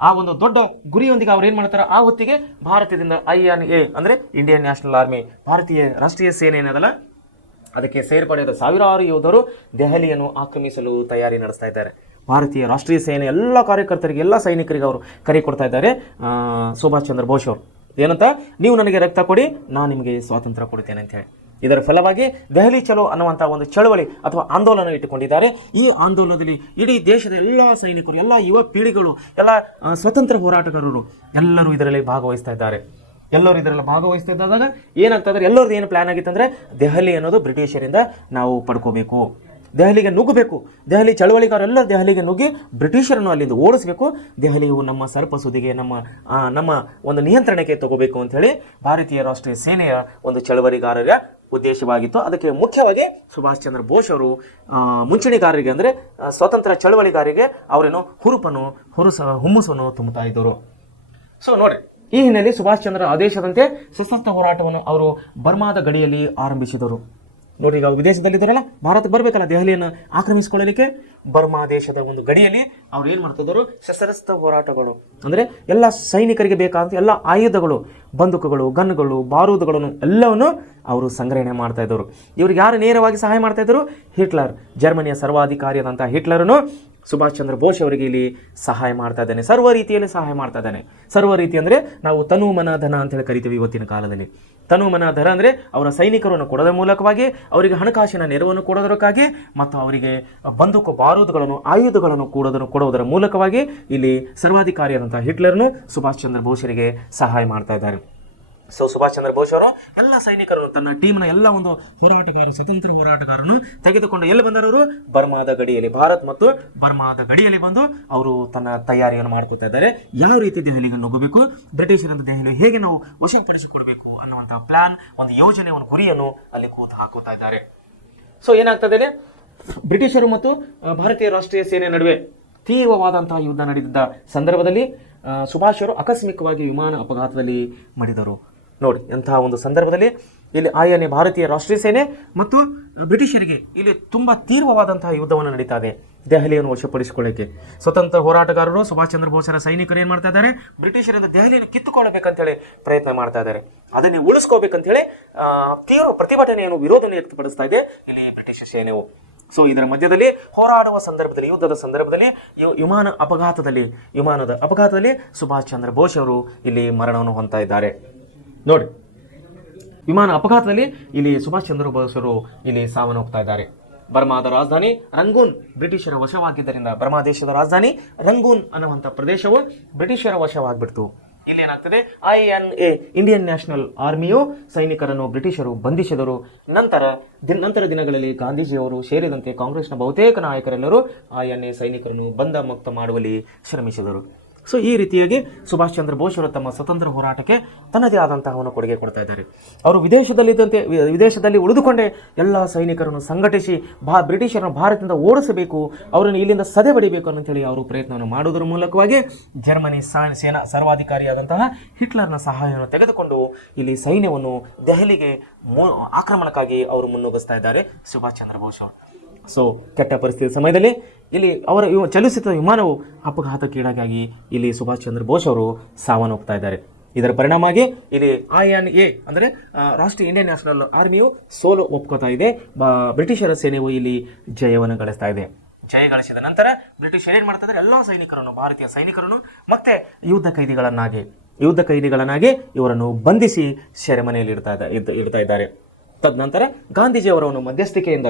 ಆ ಒಂದು ದೊಡ್ಡ ಗುರಿಯೊಂದಿಗೆ ಅವ್ರು ಏನ್ ಮಾಡ್ತಾರೆ, ಆ ಹೊತ್ತಿಗೆ ಭಾರತದಿಂದ INA ಅಂದ್ರೆ ಇಂಡಿಯನ್ ನ್ಯಾಷನಲ್ ಆರ್ಮಿ, ಭಾರತೀಯ ರಾಷ್ಟ್ರೀಯ ಸೇನೆ ಏನದಲ್ಲ ಅದಕ್ಕೆ ಸೇರ್ಪಡೆಯಾದ ಸಾವಿರಾರು ಯೋಧರು ದೆಹಲಿಯನ್ನು ಆಕ್ರಮಿಸಲು ತಯಾರಿ ನಡೆಸ್ತಾ ಇದ್ದಾರೆ. ಭಾರತೀಯ ರಾಷ್ಟ್ರೀಯ ಸೇನೆ ಎಲ್ಲ ಕಾರ್ಯಕರ್ತರಿಗೆ, ಎಲ್ಲ ಸೈನಿಕರಿಗೆ ಅವರು ಕರೆ ಕೊಡ್ತಾ ಇದ್ದಾರೆ ಸುಭಾಷ್ ಚಂದ್ರ ಬೋಸ್ ಅವರು. ಏನಂತ? ನೀವು ನನಗೆ ರಕ್ತ ಕೊಡಿ, ನಾನು ನಿಮಗೆ ಸ್ವಾತಂತ್ರ್ಯ ಕೊಡ್ತೇನೆ ಅಂತ ಹೇಳಿ. ಇದರ ಫಲವಾಗಿ ದೆಹಲಿ ಚಲೋ ಅನ್ನುವಂಥ ಒಂದು ಚಳವಳಿ ಅಥವಾ ಆಂದೋಲನ ಇಟ್ಟುಕೊಂಡಿದ್ದಾರೆ. ಈ ಆಂದೋಲನದಲ್ಲಿ ಇಡೀ ದೇಶದ ಎಲ್ಲ ಸೈನಿಕರು, ಎಲ್ಲ ಯುವ ಪೀಳಿಗೆಗಳು, ಎಲ್ಲ ಸ್ವತಂತ್ರ ಹೋರಾಟಗಾರರು ಎಲ್ಲರೂ ಇದರಲ್ಲಿ ಭಾಗವಹಿಸ್ತಾ ಇದ್ದಾರೆ. ಎಲ್ಲರೂ ಇದರಲ್ಲಿ ಭಾಗವಹಿಸ್ತಾ ಇದ್ದಾಗ ಏನಾಗ್ತಾ ಇದ್ದಾರೆ, ಎಲ್ಲರದ್ದು ಏನು ಪ್ಲಾನ್ ಆಗಿತ್ತು ಅಂದರೆ ದೆಹಲಿ ಅನ್ನೋದು ಬ್ರಿಟಿಷರಿಂದ ನಾವು ಪಡ್ಕೋಬೇಕು, ದೆಹಲಿಗೆ ನುಗ್ಗಬೇಕು, ದೆಹಲಿ ಚಳವಳಿಗಾರೆಲ್ಲ ದೆಹಲಿಗೆ ನುಗ್ಗಿ ಬ್ರಿಟಿಷರನ್ನು ಅಲ್ಲಿಂದ ಓಡಿಸಬೇಕು, ದೆಹಲಿಯು ನಮ್ಮ ಸರ್ಪಸುದಿಗೆ ನಮ್ಮ ಒಂದು ನಿಯಂತ್ರಣಕ್ಕೆ ತಗೋಬೇಕು ಅಂತ ಹೇಳಿ ಭಾರತೀಯ ರಾಷ್ಟ್ರೀಯ ಸೇನೆಯ ಒಂದು ಚಳವಳಿಗಾರರ ಉದ್ದೇಶವಾಗಿತ್ತು. ಅದಕ್ಕೆ ಮುಖ್ಯವಾಗಿ ಸುಭಾಷ್ ಚಂದ್ರ ಬೋಸ್ ಅವರು ಮುಂಚೂಣಿಗಾರರಿಗೆ ಅಂದರೆ ಸ್ವತಂತ್ರ ಚಳವಳಿಗಾರರಿಗೆ ಅವರೇನು ಹುಮ್ಮಸ್ಸನ್ನು ತುಂಬುತ್ತಾ ಇದ್ದರು. ಸೊ ನೋಡ್ರಿ, ಈ ಹಿನ್ನೆಲೆ ಸುಭಾಷ್ ಚಂದ್ರ ಆದೇಶದಂತೆ ಸಶಸ್ತ್ರ ಹೋರಾಟವನ್ನು ಅವರು ಬರ್ಮಾದ ಗಡಿಯಲ್ಲಿ ಆರಂಭಿಸಿದರು. ನೋಡಿ, ಈಗ ವಿದೇಶದಲ್ಲಿದ್ದಾರಲ್ಲ, ಭಾರತಕ್ಕೆ ಬರಬೇಕಲ್ಲ ದೆಹಲಿಯನ್ನು ಆಕ್ರಮಿಸಿಕೊಳ್ಳಲಿಕ್ಕೆ. ಬರ್ಮಾ ದೇಶದ ಒಂದು ಗಡಿಯಲ್ಲಿ ಅವ್ರು ಏನು ಮಾಡ್ತಿದ್ದರು, ಸಶಸ್ತ್ರ ಹೋರಾಟಗಳು ಅಂದರೆ ಎಲ್ಲ ಸೈನಿಕರಿಗೆ ಬೇಕಾದಂಥ ಎಲ್ಲ ಆಯುಧಗಳು, ಬಂದೂಕುಗಳು, ಗನ್ಗಳು, ಬಾರೂದುಗಳನ್ನು ಎಲ್ಲವನ್ನು ಅವರು ಸಂಗ್ರಹಣೆ ಮಾಡ್ತಾ ಇದ್ದರು. ಇವ್ರಿಗೆ ಯಾರು ನೇರವಾಗಿ ಸಹಾಯ ಮಾಡ್ತಾ ಇದ್ದರು? ಹಿಟ್ಲರ್, ಜರ್ಮನಿಯ ಸರ್ವಾಧಿಕಾರಿಯಾದಂಥ ಹಿಟ್ಲರನ್ನು ಸುಭಾಷ್ ಚಂದ್ರ ಬೋಸ್ ಅವರಿಗೆ ಇಲ್ಲಿ ಸಹಾಯ ಮಾಡ್ತಾ ಇದ್ದಾನೆ, ಸರ್ವ ರೀತಿಯಲ್ಲಿ ಸಹಾಯ ಮಾಡ್ತಾ ಇದ್ದಾನೆ. ಸರ್ವ ರೀತಿ ಅಂದರೆ ನಾವು ತನು ಮನ ಧನ ಅಂತ ಹೇಳಿ ಕರಿತೀವಿ ಇವತ್ತಿನ ಕಾಲದಲ್ಲಿ. ತನು ಮನ ಧನ ಅಂದರೆ ಅವರ ಸೈನಿಕರನ್ನು ಕೊಡೋದ್ರ ಮೂಲಕವಾಗಿ, ಅವರಿಗೆ ಹಣಕಾಸಿನ ನೆರವನ್ನು ಕೊಡೋದಕ್ಕಾಗಿ ಮತ್ತು ಅವರಿಗೆ ಬಂದೂಕು ಬಾರೂದುಗಳನ್ನು, ಆಯುಧಗಳನ್ನು ಕೊಡುವುದರ ಮೂಲಕವಾಗಿ ಇಲ್ಲಿ ಸರ್ವಾಧಿಕಾರಿಯಾದಂಥ ಹಿಟ್ಲರ್ನು ಸುಭಾಷ್ ಚಂದ್ರ ಬೋಸರಿಗೆ ಸಹಾಯ ಮಾಡ್ತಾ ಇದ್ದಾರೆ. ಸೊ ಸುಭಾಷ್ ಚಂದ್ರ ಬೋಸ್ ಅವರು ಎಲ್ಲ ಸೈನಿಕರನ್ನು, ತನ್ನ ಟೀಮ್ನ ಎಲ್ಲ ಒಂದು ಸ್ವತಂತ್ರ ಹೋರಾಟಗಾರನು ತೆಗೆದುಕೊಂಡು ಎಲ್ಲಿ ಬಂದರು? ಬರ್ಮಾದ ಗಡಿಯಲ್ಲಿ, ಭಾರತ್ ಮತ್ತು ಬರ್ಮಾದ ಗಡಿಯಲ್ಲಿ ಬಂದು ಅವರು ತನ್ನ ತಯಾರಿಯನ್ನು ಮಾಡ್ಕೋತಾ ಇದ್ದಾರೆ. ಯಾವ ರೀತಿ ದೆಹಲಿಗೆ ನುಗ್ಗಬೇಕು, ಬ್ರಿಟಿಷರಿಂದ ದೆಹಲಿ ಹೇಗೆ ನಾವು ವಶಪಡಿಸಿಕೊಡ್ಬೇಕು ಅನ್ನುವಂತಹ ಪ್ಲಾನ್, ಒಂದು ಯೋಜನೆ, ಒಂದು ಗುರಿಯನ್ನು ಅಲ್ಲಿ ಹಾಕುತ್ತಾ ಇದ್ದಾರೆ. ಸೊ ಏನಾಗ್ತದೆ, ಬ್ರಿಟಿಷರು ಮತ್ತು ಭಾರತೀಯ ರಾಷ್ಟ್ರೀಯ ಸೇನೆ ನಡುವೆ ತೀವ್ರವಾದಂತಹ ಯುದ್ಧ ನಡೆದಿದ್ದ ಸಂದರ್ಭದಲ್ಲಿ ಸುಭಾಷ್ ಅವರು ಆಕಸ್ಮಿಕವಾಗಿ ವಿಮಾನ ಅಪಘಾತದಲ್ಲಿ ಮಡಿದರು. ನೋಡಿ, ಎಂತಹ ಒಂದು ಸಂದರ್ಭದಲ್ಲಿ ಇಲ್ಲಿ INA ಭಾರತೀಯ ರಾಷ್ಟ್ರೀಯ ಸೇನೆ ಮತ್ತು ಬ್ರಿಟಿಷರಿಗೆ ಇಲ್ಲಿ ತುಂಬ ತೀವ್ರವಾದಂತಹ ಯುದ್ಧವನ್ನು ನಡೀತಾ ಇದೆ ದೆಹಲಿಯನ್ನು ವಶಪಡಿಸಿಕೊಳ್ಳಕ್ಕೆ. ಸ್ವತಂತ್ರ ಹೋರಾಟಗಾರರು, ಸುಭಾಷ್ ಚಂದ್ರ ಬೋಸರ ಸೈನಿಕರು ಏನು ಮಾಡ್ತಾ ಇದ್ದಾರೆ, ಬ್ರಿಟಿಷರಿಂದ ದೆಹಲಿಯನ್ನು ಕಿತ್ತುಕೊಳ್ಳಬೇಕಂತೇಳಿ ಪ್ರಯತ್ನ ಮಾಡ್ತಾ ಇದ್ದಾರೆ. ಅದನ್ನೇ ಉಳಿಸ್ಕೋಬೇಕಂತೇಳಿ ತೀವ್ರ ಪ್ರತಿಭಟನೆಯನ್ನು, ವಿರೋಧವನ್ನು ವ್ಯಕ್ತಪಡಿಸ್ತಾ ಇದೆ ಇಲ್ಲಿ ಬ್ರಿಟಿಷ್ ಸೇನೆಯು. ಸೊ ಇದರ ಮಧ್ಯದಲ್ಲಿ ಹೋರಾಡುವ ಸಂದರ್ಭದಲ್ಲಿ, ಯುದ್ಧದ ಸಂದರ್ಭದಲ್ಲಿ ವಿಮಾನದ ಅಪಘಾತದಲ್ಲಿ ಸುಭಾಷ್ ಚಂದ್ರ ಬೋಸ್ ಅವರು ಇಲ್ಲಿ ಮರಣವನ್ನು ಹೊಂದ್ತಾ ಇದ್ದಾರೆ. ನೋಡಿ, ವಿಮಾನ ಅಪಘಾತದಲ್ಲಿ ಇಲ್ಲಿ ಸುಭಾಷ್ ಚಂದ್ರ ಬೋಸ್ ಅವರು ಇಲ್ಲಿ ಸಾವನ್ನು ಹೋಗ್ತಾ ಇದ್ದಾರೆ. ಬರ್ಮಾದ ರಾಜಧಾನಿ ರಂಗೂನ್ ಬ್ರಿಟಿಷರ ವಶವಾಗಿದ್ದರಿಂದ, ಬರ್ಮಾ ದೇಶದ ರಾಜಧಾನಿ ರಂಗೂನ್ ಅನ್ನುವಂಥ ಪ್ರದೇಶವು ಬ್ರಿಟಿಷರ ವಶವಾಗ್ಬಿಡ್ತು. ಇಲ್ಲಿ ಏನಾಗ್ತದೆ, INA ಇಂಡಿಯನ್ ನ್ಯಾಷನಲ್ ಆರ್ಮಿಯು ಸೈನಿಕರನ್ನು ಬ್ರಿಟಿಷರು ಬಂಧಿಸಿದರು. ನಂತರ ದಿನಗಳಲ್ಲಿ ಗಾಂಧೀಜಿಯವರು ಸೇರಿದಂತೆ ಕಾಂಗ್ರೆಸ್ನ ಬಹುತೇಕ ನಾಯಕರೆಲ್ಲರೂ INA ಸೈನಿಕರನ್ನು ಬಂಧ ಮುಕ್ತ ಮಾಡುವಲ್ಲಿ ಶ್ರಮಿಸಿದರು. ಸೊ ಈ ರೀತಿಯಾಗಿ ಸುಭಾಷ್ ಚಂದ್ರ ಬೋಸ್ ಅವರು ತಮ್ಮ ಸ್ವತಂತ್ರ ಹೋರಾಟಕ್ಕೆ ತನ್ನದೇ ಆದಂತಹವನ್ನು ಕೊಡುಗೆ ಕೊಡ್ತಾ ಇದ್ದಾರೆ. ಅವರು ವಿದೇಶದಲ್ಲಿ ಉಳಿದುಕೊಂಡೇ ಎಲ್ಲ ಸೈನಿಕರನ್ನು ಸಂಘಟಿಸಿ ಬ್ರಿಟಿಷರನ್ನು ಭಾರತದಿಂದ ಓಡಿಸಬೇಕು, ಅವರನ್ನು ಇಲ್ಲಿಂದ ಸದೆ ಬಡಿಬೇಕು ಅಂತೇಳಿ ಅವರು ಪ್ರಯತ್ನವನ್ನು ಮಾಡುವುದರ ಮೂಲಕವಾಗಿ ಜರ್ಮನಿ ಸೇನಾ ಸರ್ವಾಧಿಕಾರಿಯಾದಂತಹ ಹಿಟ್ಲರ್ನ ಸಹಾಯವನ್ನು ತೆಗೆದುಕೊಂಡು ಇಲ್ಲಿ ಸೈನ್ಯವನ್ನು ದೆಹಲಿಗೆ ಆಕ್ರಮಣಕ್ಕಾಗಿ ಅವರು ಮುನ್ನುಗ್ಗಿಸ್ತಾ ಇದ್ದಾರೆ ಸುಭಾಷ್ ಚಂದ್ರ ಬೋಸ್ ಅವರು. ಸೊ ಕೆಟ್ಟ ಪರಿಸ್ಥಿತಿ ಸಮಯದಲ್ಲಿ ಇಲ್ಲಿ ಅವರ ಚಲಿಸುತ್ತಿದ್ದ ವಿಮಾನವು ಅಪಘಾತಕ್ಕೀಡಾಗಿ ಇಲ್ಲಿ ಸುಭಾಷ್ ಚಂದ್ರ ಬೋಸ್ ಅವರು ಸಾವನ್ನಪ್ಪುತ್ತಾ ಇದ್ದಾರೆ. ಇದರ ಪರಿಣಾಮವಾಗಿ ಇಲ್ಲಿ INA ಅಂದರೆ ರಾಷ್ಟ್ರೀಯ ಇಂಡಿಯನ್ ನ್ಯಾಷನಲ್ ಆರ್ಮಿಯು ಸೋಲು ಒಪ್ಕೋತಾ ಇದೆ. ಬ್ರಿಟಿಷರ ಸೇನೆಯು ಇಲ್ಲಿ ಜಯವನ್ನು ಗಳಿಸ್ತಾ ಇದೆ. ಜಯ ಗಳಿಸಿದ ನಂತರ ಬ್ರಿಟಿಷರು ಏನು ಮಾಡ್ತಾ ಇದ್ದಾರೆ, ಎಲ್ಲ ಸೈನಿಕರನ್ನು, ಭಾರತೀಯ ಸೈನಿಕರನ್ನು ಮತ್ತೆ ಯುದ್ಧ ಕೈದಿಗಳನ್ನಾಗಿ ಇವರನ್ನು ಬಂಧಿಸಿ ಸೆರೆಮನೆಯಲ್ಲಿ ಇಡ್ತಾ ಇದ್ದಾರೆ. ತದನಂತರ ಗಾಂಧೀಜಿಯವರನ್ನು ಮಧ್ಯಸ್ಥಿಕೆಯಿಂದ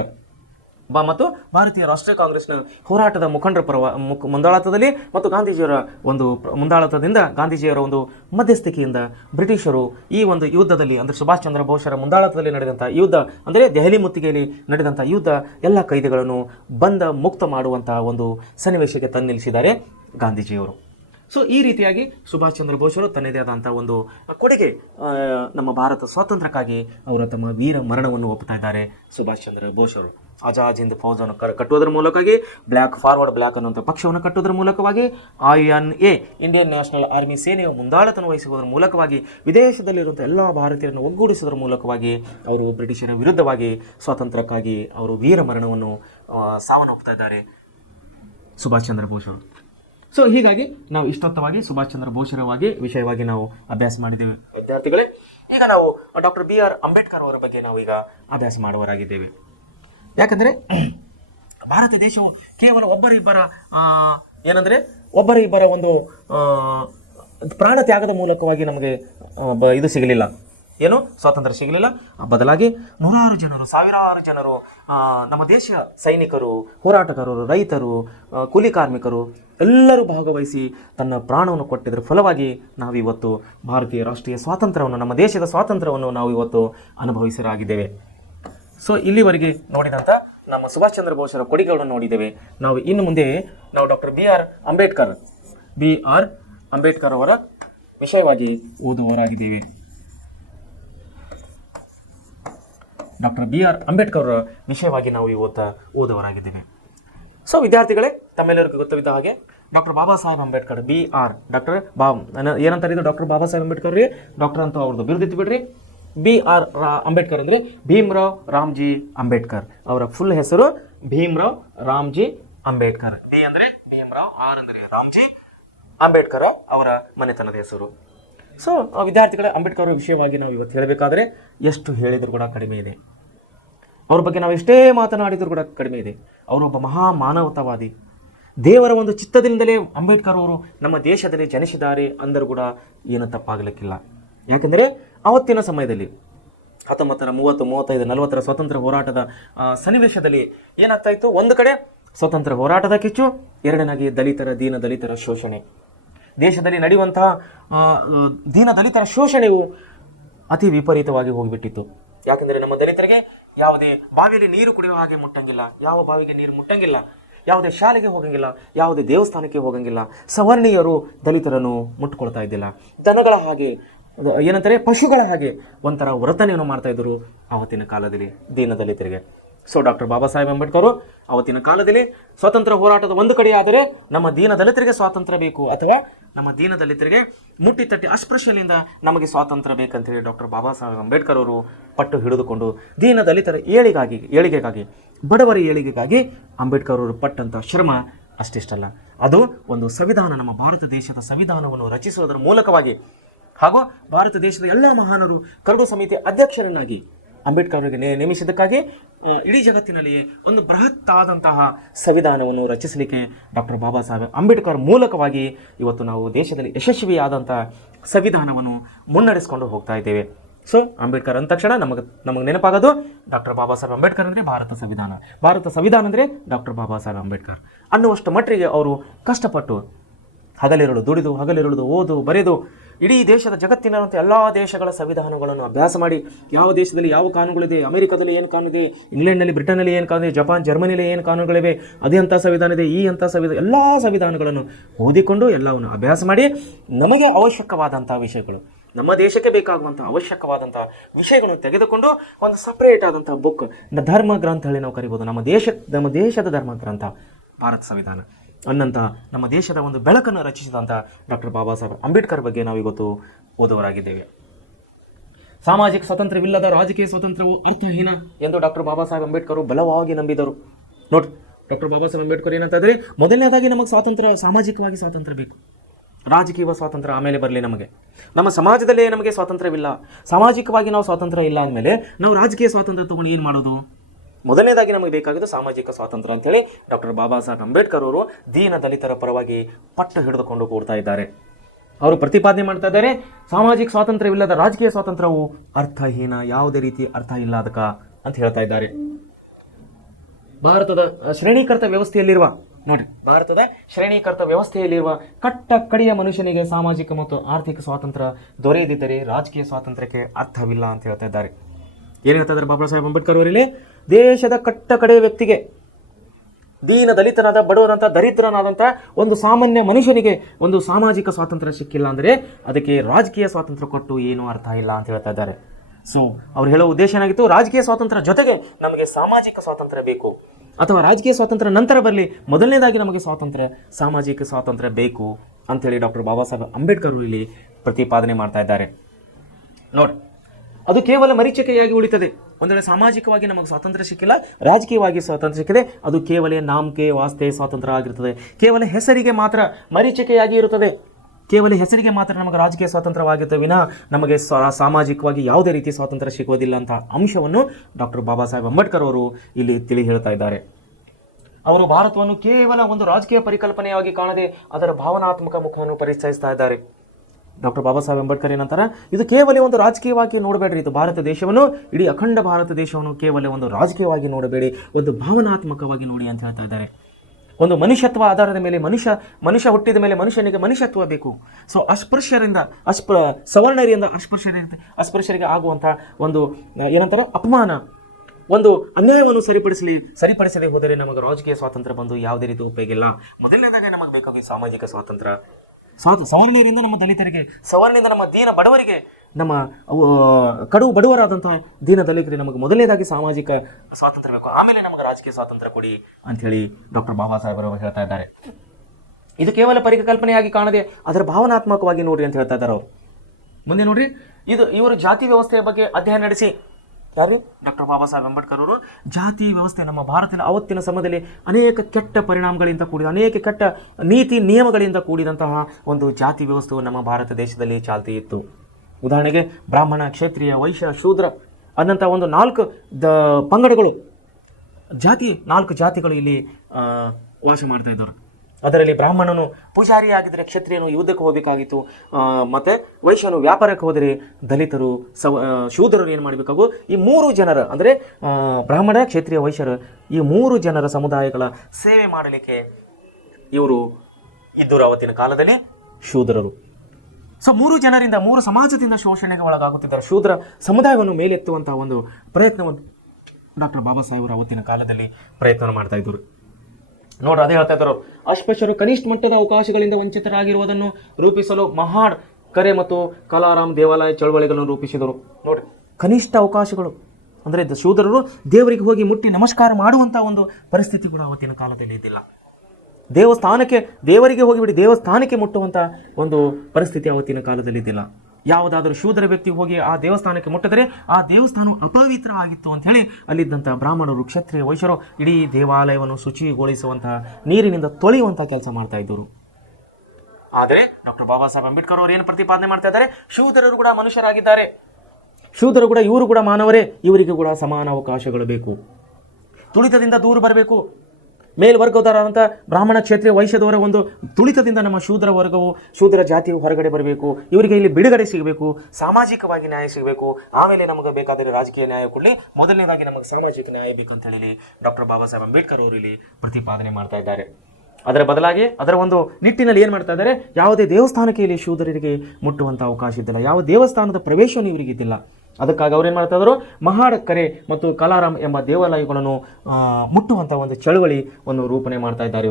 ಮತ್ತು ಭಾರತೀಯ ರಾಷ್ಟ್ರೀಯ ಕಾಂಗ್ರೆಸ್ನ ಹೋರಾಟದ ಮುಖಂಡರ ಮುಂದಾಳತ್ವದಲ್ಲಿ ಮತ್ತು ಗಾಂಧೀಜಿಯವರ ಒಂದು ಮುಂದಾಳತ್ವದಿಂದ ಗಾಂಧೀಜಿಯವರ ಒಂದು ಮಧ್ಯಸ್ಥಿಕೆಯಿಂದ ಬ್ರಿಟಿಷರು ಈ ಒಂದು ಯುದ್ಧದಲ್ಲಿ ಅಂದರೆ ಸುಭಾಷ್ ಚಂದ್ರ ಬೋಸ್ರ ಮುಂದಾಳತ್ವದಲ್ಲಿ ನಡೆದಂಥ ಯುದ್ಧ ಅಂದರೆ ದೆಹಲಿ ಮುತ್ತಿಗೆಯಲ್ಲಿ ನಡೆದಂಥ ಯುದ್ಧ ಎಲ್ಲ ಕೈದಿಗಳನ್ನು ಬಂದ ಮುಕ್ತ ಮಾಡುವಂತಹ ಒಂದು ಸನ್ನಿವೇಶಕ್ಕೆ ತಂದು ನಿಲ್ಲಿಸಿದ್ದಾರೆ ಗಾಂಧೀಜಿಯವರು. ಸೊ ಈ ರೀತಿಯಾಗಿ ಸುಭಾಷ್ ಚಂದ್ರ ಬೋಸರು ತನ್ನದೇ ಆದಂಥ ಒಂದು ಕೊಡುಗೆ ನಮ್ಮ ಭಾರತ ಸ್ವಾತಂತ್ರ್ಯಕ್ಕಾಗಿ ಅವರು ತಮ್ಮ ವೀರ ಮರಣವನ್ನು ಒಪ್ಪುತ್ತಾ ಇದ್ದಾರೆ. ಸುಭಾಷ್ ಚಂದ್ರ ಬೋಸರು ಆಜಾದ್ ಹಿಂದ್ ಫೌಜನ್ನು ಕಟ್ಟುವುದರ ಮೂಲಕವಾಗಿ ಬ್ಲ್ಯಾಕ್ ಫಾರ್ವರ್ಡ್ ಬ್ಲ್ಯಾಕ್ ಅನ್ನುವಂಥ ಪಕ್ಷವನ್ನು ಕಟ್ಟುವುದರ ಮೂಲಕವಾಗಿ INA ಇಂಡಿಯನ್ ನ್ಯಾಷನಲ್ ಆರ್ಮಿ ಸೇನೆಯ ಮುಂದಾಳತನ ವಹಿಸುವುದರ ಮೂಲಕವಾಗಿ ವಿದೇಶದಲ್ಲಿರುವಂಥ ಎಲ್ಲ ಭಾರತೀಯರನ್ನು ಒಗ್ಗೂಡಿಸುವುದರ ಮೂಲಕವಾಗಿ ಅವರು ಬ್ರಿಟಿಷರ ವಿರುದ್ಧವಾಗಿ ಸ್ವಾತಂತ್ರ್ಯಕ್ಕಾಗಿ ಅವರು ವೀರ ಮರಣವನ್ನು ಸಾವನ್ನಪ್ಪುತ್ತಾ ಇದ್ದಾರೆ ಸುಭಾಷ್ ಚಂದ್ರ ಬೋಸರು. ಸೊ ಹೀಗಾಗಿ ನಾವು ಇಷ್ಟೊತ್ತವಾಗಿ ಸುಭಾಷ್ ಚಂದ್ರ ಬೋಸರವಾಗಿ ವಿಷಯವಾಗಿ ನಾವು ಅಭ್ಯಾಸ ಮಾಡಿದ್ದೇವೆ ವಿದ್ಯಾರ್ಥಿಗಳೇ. ಈಗ ನಾವು ಡಾಕ್ಟರ್ BR ಅಂಬೇಡ್ಕರ್ ಅವರ ಬಗ್ಗೆ ನಾವು ಈಗ ಅಭ್ಯಾಸ ಮಾಡುವವರಾಗಿದ್ದೇವೆ. ಯಾಕಂದರೆ ಭಾರತ ದೇಶವು ಕೇವಲ ಒಬ್ಬರಿಬ್ಬರ ಒಂದು ಪ್ರಾಣ ತ್ಯಾಗದ ಮೂಲಕವಾಗಿ ನಮಗೆ ಇದು ಸಿಗಲಿಲ್ಲ, ಏನು ಸ್ವಾತಂತ್ರ್ಯ ಸಿಗಲಿಲ್ಲ. ಬದಲಾಗಿ ನೂರಾರು ಜನರು, ಸಾವಿರಾರು ಜನರು, ನಮ್ಮ ದೇಶ ಸೈನಿಕರು, ಹೋರಾಟಗಾರರು, ರೈತರು, ಕೂಲಿ ಕಾರ್ಮಿಕರು ಎಲ್ಲರೂ ಭಾಗವಹಿಸಿ ತನ್ನ ಪ್ರಾಣವನ್ನು ಕೊಟ್ಟಿದ್ದರ ಫಲವಾಗಿ ನಾವಿವತ್ತು ಭಾರತೀಯ ರಾಷ್ಟ್ರೀಯ ಸ್ವಾತಂತ್ರ್ಯವನ್ನು, ನಮ್ಮ ದೇಶದ ಸ್ವಾತಂತ್ರ್ಯವನ್ನು ನಾವು ಇವತ್ತು ಅನುಭವಿಸರಾಗಿದ್ದೇವೆ. ಸೊ ಇಲ್ಲಿವರೆಗೆ ನೋಡಿದಂಥ ನಮ್ಮ ಸುಭಾಷ್ ಚಂದ್ರ ಬೋಸರ ಕೊಡುಗೆಗಳನ್ನು ನೋಡಿದ್ದೇವೆ. ನಾವು ಇನ್ನು ಮುಂದೆ ನಾವು ಡಾಕ್ಟರ್ BR ಅಂಬೇಡ್ಕರ್ ಅವರ ವಿಷಯವಾಗಿ ಓದುವವರಾಗಿದ್ದೇವೆ. ಡಾಕ್ಟರ್ BR ಅಂಬೇಡ್ಕರ್ ಅವರ ವಿಷಯವಾಗಿ ನಾವು ಇವತ್ತು ಓದುವವರಾಗಿದ್ದೇವೆ. ಸೊ ವಿದ್ಯಾರ್ಥಿಗಳೇ, ತಮ್ಮೆಲ್ಲರಿಗೂ ಗೊತ್ತಿದ್ದ ಹಾಗೆ ಡಾಕ್ಟರ್ ಬಾಬಾ ಸಾಹೇಬ್ ಅಂಬೇಡ್ಕರ್ ಏನಂತಾರೆ ಇದು ಡಾಕ್ಟರ್ ಬಾಬಾ ಸಾಹೇಬ್ ಅಂಬೇಡ್ಕರ್ ರೀ, ಡಾಕ್ಟರ್ ಅಂತ ಅವ್ರದ್ದು ಬಿರುದಿತ್ತು ಬಿಡ್ರಿ. BR ಅಂಬೇಡ್ಕರ್ ಅಂದರೆ ಭೀಮ್ರಾವ್ ರಾಮ್ಜಿ ಅಂಬೇಡ್ಕರ್. ಅವರ ಫುಲ್ ಹೆಸರು ಭೀಮ್ರಾವ್ ರಾಮ್ಜಿ ಅಂಬೇಡ್ಕರ್. B ಅಂದರೆ ಭೀಮ್ರಾವ್, R ಅಂದರೆ ರಾಮ್ಜಿ, ಅಂಬೇಡ್ಕರ್ ಅವರ ಮನೆತನದ ಹೆಸರು. ಸೊ ವಿದ್ಯಾರ್ಥಿಗಳ ಅಂಬೇಡ್ಕರ್ ವಿಷಯವಾಗಿ ನಾವು ಇವತ್ತು ಹೇಳಬೇಕಾದ್ರೆ ಎಷ್ಟು ಹೇಳಿದರೂ ಕೂಡ ಕಡಿಮೆ ಇದೆ. ಅವ್ರ ಬಗ್ಗೆ ನಾವು ಎಷ್ಟೇ ಮಾತನಾಡಿದರೂ ಕೂಡ ಕಡಿಮೆ ಇದೆ. ಅವರೊಬ್ಬ ಮಹಾ ಮಾನವತಾವಾದಿ. ದೇವರ ಒಂದು ಚಿತ್ತದಿಂದಲೇ ಅಂಬೇಡ್ಕರ್ ಅವರು ನಮ್ಮ ದೇಶದಲ್ಲಿ ಜನಿಸಿದ್ದಾರೆ ಅಂದರೂ ಕೂಡ ಏನು ತಪ್ಪಾಗಲಿಕ್ಕಿಲ್ಲ. ಯಾಕೆಂದರೆ ಆವತ್ತಿನ ಸಮಯದಲ್ಲಿ 1930, 35, 40 ಸ್ವಾತಂತ್ರ್ಯ ಹೋರಾಟದ ಸನ್ನಿವೇಶದಲ್ಲಿ ಏನಾಗ್ತಾ ಇತ್ತು, ಒಂದು ಕಡೆ ಸ್ವಾತಂತ್ರ್ಯ ಹೋರಾಟದ ಕಿಚ್ಚು, ಎರಡನಾಗಿ ದೀನ ದಲಿತರ ಶೋಷಣೆ. ದೇಶದಲ್ಲಿ ನಡೆಯುವಂತಹ ದೀನ ದಲಿತರ ಶೋಷಣೆಯು ಅತಿ ವಿಪರೀತವಾಗಿ ಹೋಗಿಬಿಟ್ಟಿತ್ತು. ಯಾಕೆಂದರೆ ನಮ್ಮ ದಲಿತರಿಗೆ ಯಾವುದೇ ಬಾವಿಯಲ್ಲಿ ನೀರು ಕುಡಿಯುವ ಹಾಗೆ ಮುಟ್ಟಂಗಿಲ್ಲ, ಯಾವ ಬಾವಿಗೆ ನೀರು ಮುಟ್ಟಂಗಿಲ್ಲ, ಯಾವುದೇ ಶಾಲೆಗೆ ಹೋಗಂಗಿಲ್ಲ, ಯಾವುದೇ ದೇವಸ್ಥಾನಕ್ಕೆ ಹೋಗಂಗಿಲ್ಲ. ಸವರ್ಣೀಯರು ದಲಿತರನ್ನು ಮುಟ್ಕೊಳ್ತಾ ಇದ್ದಿಲ್ಲ. ದನಗಳ ಹಾಗೆ, ಏನಂತಾರೆ ಪಶುಗಳ ಹಾಗೆ ಒಂಥರ ವರ್ತನೆಯನ್ನು ಮಾಡ್ತಾ ಇದ್ದರು ಆವತ್ತಿನ ಕಾಲದಲ್ಲಿ ದೀನ ದಲಿತರಿಗೆ. ಸೊ ಡಾಕ್ಟರ್ ಬಾಬಾ ಸಾಹೇಬ್ ಅಂಬೇಡ್ಕರ್ ಅವತ್ತಿನ ಕಾಲದಲ್ಲಿ ಸ್ವಾತಂತ್ರ್ಯ ಹೋರಾಟದ ಒಂದು ಕಡೆ ಆದರೆ ನಮ್ಮ ದೀನ ದಲಿತರಿಗೆ ಸ್ವಾತಂತ್ರ್ಯ ಬೇಕು, ಅಥವಾ ನಮ್ಮ ದೀನ ದಲಿತರಿಗೆ ಮುಟ್ಟಿ ತಟ್ಟಿ ಅಸ್ಪೃಶ್ಯದಿಂದ ನಮಗೆ ಸ್ವಾತಂತ್ರ್ಯ ಬೇಕಂತೇಳಿ ಡಾಕ್ಟರ್ ಬಾಬಾ ಸಾಹೇಬ್ ಅಂಬೇಡ್ಕರ್ ಅವರು ಪಟ್ಟು ಹಿಡಿದುಕೊಂಡು ದೀನ ದಲಿತರ ಏಳಿಗೆಗಾಗಿ ಬಡವರ ಏಳಿಗೆಗಾಗಿ ಅಂಬೇಡ್ಕರ್ ಅವರು ಪಟ್ಟಂಥ ಶ್ರಮ ಅಷ್ಟಿಷ್ಟಲ್ಲ. ಅದು ಒಂದು ಸಂವಿಧಾನ, ನಮ್ಮ ಭಾರತ ದೇಶದ ಸಂವಿಧಾನವನ್ನು ರಚಿಸುವುದರ ಮೂಲಕವಾಗಿ ಹಾಗೂ ಭಾರತ ದೇಶದ ಎಲ್ಲ ಮಹಾನರು ಕರಡು ಸಮಿತಿ ಅಧ್ಯಕ್ಷರನ್ನಾಗಿ ಅಂಬೇಡ್ಕರ್ ಅವರಿಗೆ ನೇಮಿಸಿದ್ದಕ್ಕಾಗಿ ಇಡೀ ಜಗತ್ತಿನಲ್ಲಿಯೇ ಒಂದು ಬೃಹತ್ತಾದಂತಹ ಸಂವಿಧಾನವನ್ನು ರಚಿಸಲಿಕ್ಕೆ ಡಾಕ್ಟರ್ ಬಾಬಾ ಸಾಹೇಬ್ ಅಂಬೇಡ್ಕರ್ ಮೂಲಕವಾಗಿ ಇವತ್ತು ನಾವು ದೇಶದಲ್ಲಿ ಯಶಸ್ವಿಯಾದಂತಹ ಸಂವಿಧಾನವನ್ನು ಮುನ್ನಡೆಸಿಕೊಂಡು ಹೋಗ್ತಾ ಇದ್ದೇವೆ. ಸೊ ಅಂಬೇಡ್ಕರ್ ಅಂದ ತಕ್ಷಣ ನಮಗೆ ನೆನಪಾಗೋದು ಡಾಕ್ಟರ್ ಬಾಬಾ ಸಾಹೇಬ್ ಅಂಬೇಡ್ಕರ್ ಅಂದರೆ ಭಾರತ ಸಂವಿಧಾನ ಅಂದರೆ ಡಾಕ್ಟರ್ ಬಾಬಾ ಸಾಹೇಬ್ ಅಂಬೇಡ್ಕರ್ ಅನ್ನುವಷ್ಟು ಮಟ್ಟಿಗೆ ಅವರು ಕಷ್ಟಪಟ್ಟು ಹಗಲಿರುಳು ದುಡಿದು ಓದು ಬರೆದು ಇಡೀ ದೇಶದ ಜಗತ್ತಿನಂಥ ಎಲ್ಲ ದೇಶಗಳ ಸಂವಿಧಾನಗಳನ್ನು ಅಭ್ಯಾಸ ಮಾಡಿ ಯಾವ ದೇಶದಲ್ಲಿ ಯಾವ ಕಾನೂನುಗಳಿದೆ, ಅಮೆರಿಕದಲ್ಲಿ ಏನು ಕಾನೂನಿದೆ, ಇಂಗ್ಲೆಂಡ್ನಲ್ಲಿ ಬ್ರಿಟನ್ನಲ್ಲಿ ಏನು ಕಾನೂನಿದೆ, ಜಪಾನ್ ಜರ್ಮನಿಯಲ್ಲಿ ಏನು ಕಾನೂನುಗಳಿವೆ, ಅದೇ ಅಂಥ ಸಂವಿಧಾನ ಇದೆ, ಈ ಅಂಥ ಸಂವಿಧಾನ, ಎಲ್ಲ ಸಂವಿಧಾನಗಳನ್ನು ಓದಿಕೊಂಡು ಎಲ್ಲವನ್ನು ಅಭ್ಯಾಸ ಮಾಡಿ ನಮಗೆ ಅವಶ್ಯಕವಾದಂಥ ವಿಷಯಗಳು, ನಮ್ಮ ದೇಶಕ್ಕೆ ಬೇಕಾಗುವಂಥ ಅವಶ್ಯಕವಾದಂಥ ವಿಷಯಗಳನ್ನು ತೆಗೆದುಕೊಂಡು ಒಂದು ಸಪ್ರೇಟ್ ಆದಂಥ ಬುಕ್, ಧರ್ಮ ಗ್ರಂಥ ಹೇಳಿ ನಾವು ಕರಿಬೋದು. ನಮ್ಮ ದೇಶದ ಧರ್ಮ ಗ್ರಂಥ ಭಾರತ ಸಂವಿಧಾನ ಅನ್ನಂಥ ನಮ್ಮ ದೇಶದ ಒಂದು ಬೆಳಕನ್ನು ರಚಿಸಿದಂಥ ಡಾಕ್ಟರ್ ಬಾಬಾ ಸಾಹೇಬ್ ಅಂಬೇಡ್ಕರ್ ಬಗ್ಗೆ ನಾವು ಇವತ್ತು ಓದುವರಾಗಿದ್ದೇವೆ. ಸಾಮಾಜಿಕ ಸ್ವಾತಂತ್ರ್ಯವಿಲ್ಲದ ರಾಜಕೀಯ ಸ್ವಾತಂತ್ರ್ಯವು ಅರ್ಥಹೀನ ಎಂದು ಡಾಕ್ಟರ್ ಬಾಬಾ ಸಾಹೇಬ್ ಅಂಬೇಡ್ಕರ್ ಬಲವಾಗಿ ನಂಬಿದರು. ನೋಡ್ರಿ, ಡಾಕ್ಟರ್ ಬಾಬಾ ಸಾಹೇಬ್ ಅಂಬೇಡ್ಕರ್ ಏನಂತಂದರೆ, ಮೊದಲನೇದಾಗಿ ನಮಗೆ ಸ್ವಾತಂತ್ರ್ಯ, ಸಾಮಾಜಿಕವಾಗಿ ಸ್ವಾತಂತ್ರ್ಯ ಬೇಕು, ರಾಜಕೀಯ ಸ್ವಾತಂತ್ರ್ಯ ಆಮೇಲೆ ಬರಲಿ. ನಮ್ಮ ಸಮಾಜದಲ್ಲೇ ನಮಗೆ ಸ್ವಾತಂತ್ರ್ಯವಿಲ್ಲ, ಸಾಮಾಜಿಕವಾಗಿ ನಾವು ಸ್ವಾತಂತ್ರ್ಯ ಇಲ್ಲ ಅಂದಮೇಲೆ ನಾವು ರಾಜಕೀಯ ಸ್ವಾತಂತ್ರ್ಯ ತೊಗೊಂಡು ಏನು ಮಾಡೋದು? ಮೊದಲನೇದಾಗಿ ನಮಗೆ ಬೇಕಾಗಿದ್ದು ಸಾಮಾಜಿಕ ಸ್ವಾತಂತ್ರ್ಯ ಅಂತೇಳಿ ಡಾಕ್ಟರ್ ಬಾಬಾ ಸಾಹೇಬ್ ಅಂಬೇಡ್ಕರ್ ಅವರು ದೀನ ದಲಿತರ ಪರವಾಗಿ ಪಟ್ಟು ಹಿಡಿದುಕೊಂಡು ಕೂಡ್ತಾ ಇದ್ದಾರೆ. ಅವರು ಪ್ರತಿಪಾದನೆ ಮಾಡ್ತಾ ಇದ್ದಾರೆ, ಸಾಮಾಜಿಕ ಸ್ವಾತಂತ್ರ್ಯವಿಲ್ಲದ ರಾಜಕೀಯ ಸ್ವಾತಂತ್ರ್ಯವು ಅರ್ಥಹೀನ, ಯಾವುದೇ ರೀತಿ ಅರ್ಥ ಇಲ್ಲ ಅದಕ್ಕ ಅಂತ ಹೇಳ್ತಾ ಇದ್ದಾರೆ. ಭಾರತದ ಶ್ರೇಣೀಕೃತ ವ್ಯವಸ್ಥೆಯಲ್ಲಿರುವ ನೋಡಿ, ಭಾರತದ ಶ್ರೇಣೀಕೃತ ವ್ಯವಸ್ಥೆಯಲ್ಲಿರುವ ಕಟ್ಟ ಕಡೆಯ ಮನುಷ್ಯನಿಗೆ ಸಾಮಾಜಿಕ ಮತ್ತು ಆರ್ಥಿಕ ಸ್ವಾತಂತ್ರ್ಯ ದೊರೆಯದಿದ್ದರೆ ರಾಜಕೀಯ ಸ್ವಾತಂತ್ರ್ಯಕ್ಕೆ ಅರ್ಥವಿಲ್ಲ ಅಂತ ಹೇಳ್ತಾ ಇದ್ದಾರೆ. ಏನು ಹೇಳ್ತಾ ಇದ್ದಾರೆ ಬಾಬಾ ಸಾಹೇಬ್ ಅಂಬೇಡ್ಕರ್ ಅವರಲ್ಲಿ? ದೇಶದ ಕಟ್ಟ ಕಡೆಯ ವ್ಯಕ್ತಿಗೆ, ದೀನ ದಲಿತನಾದ, ಬಡವರಂತ, ದರಿದ್ರನಾದಂಥ ಒಂದು ಸಾಮಾನ್ಯ ಮನುಷ್ಯನಿಗೆ ಒಂದು ಸಾಮಾಜಿಕ ಸ್ವಾತಂತ್ರ್ಯ ಸಿಕ್ಕಿಲ್ಲ ಅಂದರೆ ಅದಕ್ಕೆ ರಾಜಕೀಯ ಸ್ವಾತಂತ್ರ್ಯ ಕೊಟ್ಟು ಏನೂ ಅರ್ಥ ಇಲ್ಲ ಅಂತ ಹೇಳ್ತಾ ಇದ್ದಾರೆ. ಸೊ ಅವ್ರು ಹೇಳೋ ಉದ್ದೇಶ ಏನಾಗಿತ್ತು? ರಾಜಕೀಯ ಸ್ವಾತಂತ್ರ್ಯ ಜೊತೆಗೆ ನಮಗೆ ಸಾಮಾಜಿಕ ಸ್ವಾತಂತ್ರ್ಯ ಬೇಕು, ಅಥವಾ ರಾಜಕೀಯ ಸ್ವಾತಂತ್ರ್ಯ ನಂತರ ಬರಲಿ, ಮೊದಲನೇದಾಗಿ ನಮಗೆ ಸ್ವಾತಂತ್ರ್ಯ, ಸಾಮಾಜಿಕ ಸ್ವಾತಂತ್ರ್ಯ ಬೇಕು ಅಂಥೇಳಿ ಡಾಕ್ಟರ್ ಬಾಬಾ ಸಾಹೇಬ್ ಅಂಬೇಡ್ಕರ್ ಇಲ್ಲಿ ಪ್ರತಿಪಾದನೆ ಮಾಡ್ತಾ ಇದ್ದಾರೆ. ನೋಡಿ, ಅದು ಕೇವಲ ಮರೀಚಿಕೆಯಾಗಿ ಉಳಿತದೆ. ಒಂದು ವೇಳೆ ಸಾಮಾಜಿಕವಾಗಿ ನಮಗೆ ಸ್ವಾತಂತ್ರ್ಯ ಸಿಕ್ಕಿಲ್ಲ, ರಾಜಕೀಯವಾಗಿ ಸ್ವಾತಂತ್ರ್ಯ ಸಿಕ್ಕಿದೆ, ಅದು ಕೇವಲ ನಾಮಕೆ ವಾಸ್ತೆ ಸ್ವಾತಂತ್ರ್ಯ ಆಗಿರ್ತದೆ. ಕೇವಲ ಹೆಸರಿಗೆ ಮಾತ್ರ ಮರೀಚಿಕೆಯಾಗಿ ಇರುತ್ತದೆ. ಕೇವಲ ಹೆಸರಿಗೆ ಮಾತ್ರ ನಮಗೆ ರಾಜಕೀಯ ಸ್ವಾತಂತ್ರ್ಯವಾಗಿರ್ತದೆ ವಿನಃ ನಮಗೆ ಸಾಮಾಜಿಕವಾಗಿ ಯಾವುದೇ ರೀತಿ ಸ್ವಾತಂತ್ರ್ಯ ಸಿಗುವುದಿಲ್ಲ ಅಂತ ಅಂಶವನ್ನು ಡಾಕ್ಟರ್ ಬಾಬಾ ಸಾಹೇಬ್ ಅಂಬೇಡ್ಕರ್ ಅವರು ಇಲ್ಲಿ ತಿಳಿ ಹೇಳ್ತಾ ಇದ್ದಾರೆ. ಅವರು ಭಾರತವನ್ನು ಕೇವಲ ಒಂದು ರಾಜಕೀಯ ಪರಿಕಲ್ಪನೆಯಾಗಿ ಕಾಣದೆ ಅದರ ಭಾವನಾತ್ಮಕ ಮುಖವನ್ನು ಪರಿಚಯಿಸ್ತಾ ಇದ್ದಾರೆ. ಡಾಕ್ಟರ್ ಬಾಬಾ ಸಾಹೇಬ್ ಅಂಬೇಡ್ಕರ್ ಏನಂತಾರೆ? ಇದು ಕೇವಲ ಒಂದು ರಾಜಕೀಯವಾಗಿ ನೋಡಬೇಡ್ರಿ, ಇದು ಭಾರತ ದೇಶವನ್ನು, ಇಡೀ ಅಖಂಡ ಭಾರತ ದೇಶವನ್ನು ಕೇವಲ ಒಂದು ರಾಜಕೀಯವಾಗಿ ನೋಡಬೇಡಿ, ಒಂದು ಭಾವನಾತ್ಮಕವಾಗಿ ನೋಡಿ ಅಂತ ಹೇಳ್ತಾ ಇದ್ದಾರೆ. ಒಂದು ಮನುಷ್ಯತ್ವ ಆಧಾರದ ಮೇಲೆ ಮನುಷ್ಯ ಹುಟ್ಟಿದ ಮೇಲೆ ಮನುಷ್ಯನಿಗೆ ಮನುಷ್ಯತ್ವ ಬೇಕು. ಸೊ ಅಸ್ಪೃಶ್ಯರಿಂದ ಸವರ್ಣರಿಂದ ಅಸ್ಪೃಶ್ಯರಿಗೆ ಆಗುವಂಥ ಒಂದು ಏನಂತಾರೆ ಅಪಮಾನ, ಒಂದು ಅನ್ಯಾಯವನ್ನು ಸರಿಪಡಿಸದೆ ಹೋದರೆ ನಮಗೆ ರಾಜಕೀಯ ಸ್ವಾತಂತ್ರ್ಯ ಬಂದು ಯಾವುದೇ ರೀತಿ ಉಪಯೋಗ ಇಲ್ಲ. ಮೊದಲನೇದಾಗಿ ನಮಗೆ ಬೇಕಾಗಿ ಸಾಮಾಜಿಕ ಸ್ವಾತಂತ್ರ್ಯ. ಸವರ್ಣರಿಂದ ನಮ್ಮ ದಲಿತರಿಗೆ, ಸವರ್ಣದಿಂದ ನಮ್ಮ ದೀನ ಬಡವರಿಗೆ, ನಮ್ಮ ಕಡು ಬಡವರಾದಂತಹ ದೀನ ದಲಿತರಿಗೆ ನಮಗೆ ಮೊದಲನೇದಾಗಿ ಸಾಮಾಜಿಕ ಸ್ವಾತಂತ್ರ್ಯ ಬೇಕು, ಆಮೇಲೆ ನಮಗೆ ರಾಜಕೀಯ ಸ್ವಾತಂತ್ರ್ಯ ಕೊಡಿ ಅಂಥೇಳಿ ಡಾಕ್ಟರ್ ಬಾಬಾ ಸಾಹೇಬ್ ಅವರು ಹೇಳ್ತಾ ಇದ್ದಾರೆ. ಇದು ಕೇವಲ ಪರಿಕಲ್ಪನೆಯಾಗಿ ಕಾಣದೆ ಅದರ ಭಾವನಾತ್ಮಕವಾಗಿ ನೋಡ್ರಿ ಅಂತ ಹೇಳ್ತಾ ಇದ್ದಾರೆ ಅವರು. ಮುಂದೆ ನೋಡ್ರಿ, ಇವರು ಜಾತಿ ವ್ಯವಸ್ಥೆಯ ಬಗ್ಗೆ ಅಧ್ಯಯನ ನಡೆಸಿ, ಯಾರು? ಡಾಕ್ಟರ್ ಬಾಬಾ ಸಾಹೇಬ್ ಅಂಬೇಡ್ಕರ್ ಅವರು ಜಾತಿ ವ್ಯವಸ್ಥೆ ನಮ್ಮ ಭಾರತದ ಅವತ್ತಿನ ಸಮಯದಲ್ಲಿ ಅನೇಕ ಕೆಟ್ಟ ಪರಿಣಾಮಗಳಿಂದ ಕೂಡಿದ, ಅನೇಕ ಕೆಟ್ಟ ನೀತಿ ನಿಯಮಗಳಿಂದ ಕೂಡಿದಂತಹ ಒಂದು ಜಾತಿ ವ್ಯವಸ್ಥೆಯು ನಮ್ಮ ಭಾರತ ದೇಶದಲ್ಲಿ ಚಾಲ್ತಿ ಇತ್ತು. ಉದಾಹರಣೆಗೆ ಬ್ರಾಹ್ಮಣ, ಕ್ಷತ್ರಿಯ, ವೈಶ್ಯ, ಶೂದ್ರ ಅನ್ನಂಥ ಒಂದು 4 ಪಂಗಡಗಳು, 4 ಜಾತಿಗಳು ಇಲ್ಲಿ ವಾಸ ಮಾಡ್ತಾ ಇದ್ದವರು. ಅದರಲ್ಲಿ ಬ್ರಾಹ್ಮಣನು ಪೂಜಾರಿ ಆಗಿದ್ದರೆ ಕ್ಷತ್ರಿಯನು ಯುದ್ಧಕ್ಕೆ ಹೋಗಬೇಕಾಗಿತ್ತು, ಮತ್ತು ವೈಶ್ಯನು ವ್ಯಾಪಾರಕ್ಕೆ ಹೋದರೆ, ದಲಿತರು ಶೂದ್ರರು ಏನು ಮಾಡಬೇಕಾಗು? ಈ 3 ಜನರ ಅಂದರೆ ಬ್ರಾಹ್ಮಣ, ಕ್ಷತ್ರಿಯ, ವೈಶ್ಯರು ಈ 3 ಜನರ ಸಮುದಾಯಗಳ ಸೇವೆ ಮಾಡಲಿಕ್ಕೆ ಇವರು ಇದ್ದರು ಅವತ್ತಿನ ಕಾಲದಲ್ಲಿ ಶೂದ್ರರು. ಸೊ 3 ಜನರಿಂದ, 3 ಸಮಾಜದಿಂದ ಶೋಷಣೆಗೆ ಒಳಗಾಗುತ್ತಿದ್ದಾರೆ. ಶೂದ್ರ ಸಮುದಾಯವನ್ನು ಮೇಲೆತ್ತುವಂತಹ ಒಂದು ಪ್ರಯತ್ನವನ್ನು ಡಾಕ್ಟರ್ ಬಾಬಾ ಸಾಹೇಬರು ಅವತ್ತಿನ ಕಾಲದಲ್ಲಿ ಪ್ರಯತ್ನ ಮಾಡ್ತಾ ಇದ್ದರು. ನೋಡ್ರಿ, ಅದೇ ಹೇಳ್ತಾ ಇದ್ದಾರೆ, ಅಸ್ಪೃಶ್ಯರು ಕನಿಷ್ಠ ಮಟ್ಟದ ಅವಕಾಶಗಳಿಂದ ವಂಚಿತರಾಗಿರುವುದನ್ನು ರೂಪಿಸಲು ಮಹಾಡ್ ಕರೆ ಮತ್ತು ಕಲಾರಾಮ್ ದೇವಾಲಯ ಚಳವಳಿಗಳನ್ನು ರೂಪಿಸಿದರು. ನೋಡ್ರಿ, ಕನಿಷ್ಠ ಅವಕಾಶಗಳು ಅಂದರೆ ಶೂದ್ರರು ದೇವರಿಗೆ ಹೋಗಿ ಮುಟ್ಟಿ ನಮಸ್ಕಾರ ಮಾಡುವಂಥ ಒಂದು ಪರಿಸ್ಥಿತಿ ಕೂಡ ಅವತ್ತಿನ ಕಾಲದಲ್ಲಿ ಇದ್ದಿಲ್ಲ. ದೇವರಿಗೆ ಹೋಗಿಬಿಡಿ ದೇವಸ್ಥಾನಕ್ಕೆ ಮುಟ್ಟುವಂಥ ಒಂದು ಪರಿಸ್ಥಿತಿ ಅವತ್ತಿನ ಕಾಲದಲ್ಲಿ ಇದ್ದಿಲ್ಲ. ಯಾವುದಾದರೂ ಶೂದ್ರ ವ್ಯಕ್ತಿ ಹೋಗಿ ಆ ದೇವಸ್ಥಾನಕ್ಕೆ ಮುಟ್ಟಿದರೆ ಆ ದೇವಸ್ಥಾನ ಅಪವಿತ್ರ ಆಗಿತ್ತು ಅಂತ ಹೇಳಿ ಅಲ್ಲಿದ್ದಂಥ ಬ್ರಾಹ್ಮಣರು, ಕ್ಷತ್ರಿಯ, ವೈಶ್ಯರು ಇಡೀ ದೇವಾಲಯವನ್ನು ಶುಚಿಗೊಳಿಸುವಂತಹ, ನೀರಿನಿಂದ ತೊಳೆಯುವಂಥ ಕೆಲಸ ಮಾಡ್ತಾ ಇದ್ದರು. ಆದರೆ ಡಾಕ್ಟರ್ ಬಾಬಾ ಸಾಹೇಬ್ ಅಂಬೇಡ್ಕರ್ ಅವರು ಏನು ಪ್ರತಿಪಾದನೆ ಮಾಡ್ತಾ ಇದ್ದಾರೆ? ಶೂದ್ರರು ಕೂಡ ಮನುಷ್ಯರಾಗಿದ್ದಾರೆ, ಶೂದ್ರರು ಕೂಡ ಇವರು ಕೂಡ ಮಾನವರೇ, ಇವರಿಗೆ ಕೂಡ ಸಮಾನ ಅವಕಾಶಗಳು ಬೇಕು, ತುಳಿತದಿಂದ ದೂರ ಬರಬೇಕು. ಮೇಲ್ವರ್ಗದವರಾದಂಥ ಬ್ರಾಹ್ಮಣ, ಕ್ಷೇತ್ರೀಯ, ವೈಶ್ಯದವರ ಒಂದು ತುಳಿತದಿಂದ ನಮ್ಮ ಶೂದ್ರ ವರ್ಗವು, ಶೂದ್ರ ಜಾತಿಯು ಹೊರಗಡೆ ಬರಬೇಕು, ಇವರಿಗೆ ಇಲ್ಲಿ ಬಿಡುಗಡೆ ಸಿಗಬೇಕು, ಸಾಮಾಜಿಕವಾಗಿ ನ್ಯಾಯ ಸಿಗಬೇಕು, ಆಮೇಲೆ ನಮಗೆ ಬೇಕಾದರೆ ರಾಜಕೀಯ ನ್ಯಾಯ ಕೊಡಲಿ, ಮೊದಲನೇದಾಗಿ ನಮಗೆ ಸಾಮಾಜಿಕ ನ್ಯಾಯ ಬೇಕು ಅಂತ ಹೇಳಿ ಡಾಕ್ಟರ್ ಬಾಬಾ ಸಾಹೇಬ್ ಅಂಬೇಡ್ಕರ್ ಅವರು ಇಲ್ಲಿ ಪ್ರತಿಪಾದನೆ ಮಾಡ್ತಾ ಇದ್ದಾರೆ. ಅದರ ಬದಲಾಗಿ ಅದರ ಒಂದು ನಿಟ್ಟಿನಲ್ಲಿ ಏನು ಮಾಡ್ತಾ ಇದ್ದಾರೆ? ಯಾವುದೇ ದೇವಸ್ಥಾನಕ್ಕೆ ಇಲ್ಲಿ ಶೂದ್ರರಿಗೆ ಮುಟ್ಟುವಂಥ ಅವಕಾಶ ಇದ್ದಿಲ್ಲ, ಯಾವ ದೇವಸ್ಥಾನದ ಪ್ರವೇಶವೂ ಇವರಿಗೆ ಇದ್ದಿಲ್ಲ. ಅದಕ್ಕಾಗಿ ಅವ್ರು ಏನು ಮಾಡ್ತಾ ಇದ್ರು? ಮಹಾಡ್ ಕರೆ ಮತ್ತು ಕಲಾರಾಮ್ ಎಂಬ ದೇವಾಲಯಗಳನ್ನು ಮುಟ್ಟುವಂಥ ಒಂದು ಚಳವಳಿಯನ್ನು ರೂಪಣೆ ಮಾಡ್ತಾ ಇದ್ದಾರೆ.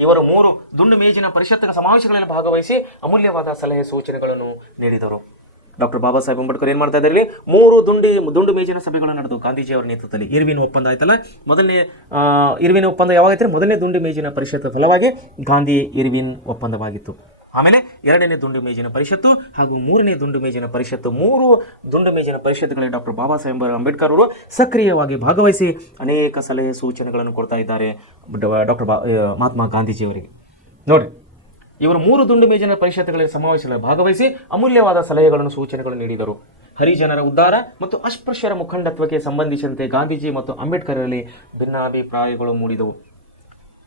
ಇವರು 3 ದುಂಡು ಮೇಜಿನ ಪರಿಷತ್ತಿನ ಸಮಾವೇಶಗಳಲ್ಲಿ ಭಾಗವಹಿಸಿ ಅಮೂಲ್ಯವಾದ ಸಲಹೆ ಸೂಚನೆಗಳನ್ನು ನೀಡಿದರು. ಡಾಕ್ಟರ್ ಬಾಬಾ ಸಾಹೇಬ್ ಅಂಬೇಡ್ಕರ್ ಏನು ಮಾಡ್ತಾ ಇದ್ದಾರೆ? 3 ದುಂಡು ಮೇಜಿನ ಸಭೆಗಳು ನಡೆದು ಗಾಂಧೀಜಿಯವರ ನೇತೃತ್ವದಲ್ಲಿ. ಇರ್ವಿನ್ ಒಪ್ಪಂದ ಆಯ್ತಲ್ಲ, ಮೊದಲನೇ ಇರ್ವಿನ್ ಒಪ್ಪಂದ ಯಾವಾಗೈತೆ? ಮೊದಲನೇ ದುಂಡು ಮೇಜಿನ ಪರಿಷತ್ ಫಲವಾಗಿ ಗಾಂಧಿ ಇರ್ವಿನ್ ಒಪ್ಪಂದವಾಗಿತ್ತು. ಆಮೇಲೆ 2ನೇ ದುಂಡು ಮೇಜಿನ ಪರಿಷತ್ತು ಹಾಗೂ 3ನೇ ದುಂಡು ಮೇಜಿನ ಪರಿಷತ್ತು, 3 ದುಂಡು ಮೇಜಿನ ಪರಿಷತ್ತುಗಳಲ್ಲಿ ಡಾಕ್ಟರ್ ಬಾಬಾ ಸಾಹೇಬ್ ಅಂಬೇಡ್ಕರ್ ಅವರು ಸಕ್ರಿಯವಾಗಿ ಭಾಗವಹಿಸಿ ಅನೇಕ ಸಲಹೆ ಸೂಚನೆಗಳನ್ನು ಕೊಡ್ತಾ ಇದ್ದಾರೆ ಡಾಕ್ಟರ್ ಮಹಾತ್ಮ ಗಾಂಧೀಜಿಯವರಿಗೆ. ನೋಡಿ, ಇವರು 3 ದುಂಡು ಮೇಜಿನ ಪರಿಷತ್ತುಗಳಲ್ಲಿ ಸಮಾವೇಶಗಳಲ್ಲಿ ಭಾಗವಹಿಸಿ ಅಮೂಲ್ಯವಾದ ಸಲಹೆಗಳನ್ನು, ಸೂಚನೆಗಳನ್ನು ನೀಡಿದರು. ಹರಿಜನರ ಉದ್ಧಾರ ಮತ್ತು ಅಸ್ಪೃಶ್ಯರ ಮುಖಂಡತ್ವಕ್ಕೆ ಸಂಬಂಧಿಸಿದಂತೆ ಗಾಂಧೀಜಿ ಮತ್ತು ಅಂಬೇಡ್ಕರಲ್ಲಿ ಭಿನ್ನಾಭಿಪ್ರಾಯಗಳು ಮೂಡಿದವು.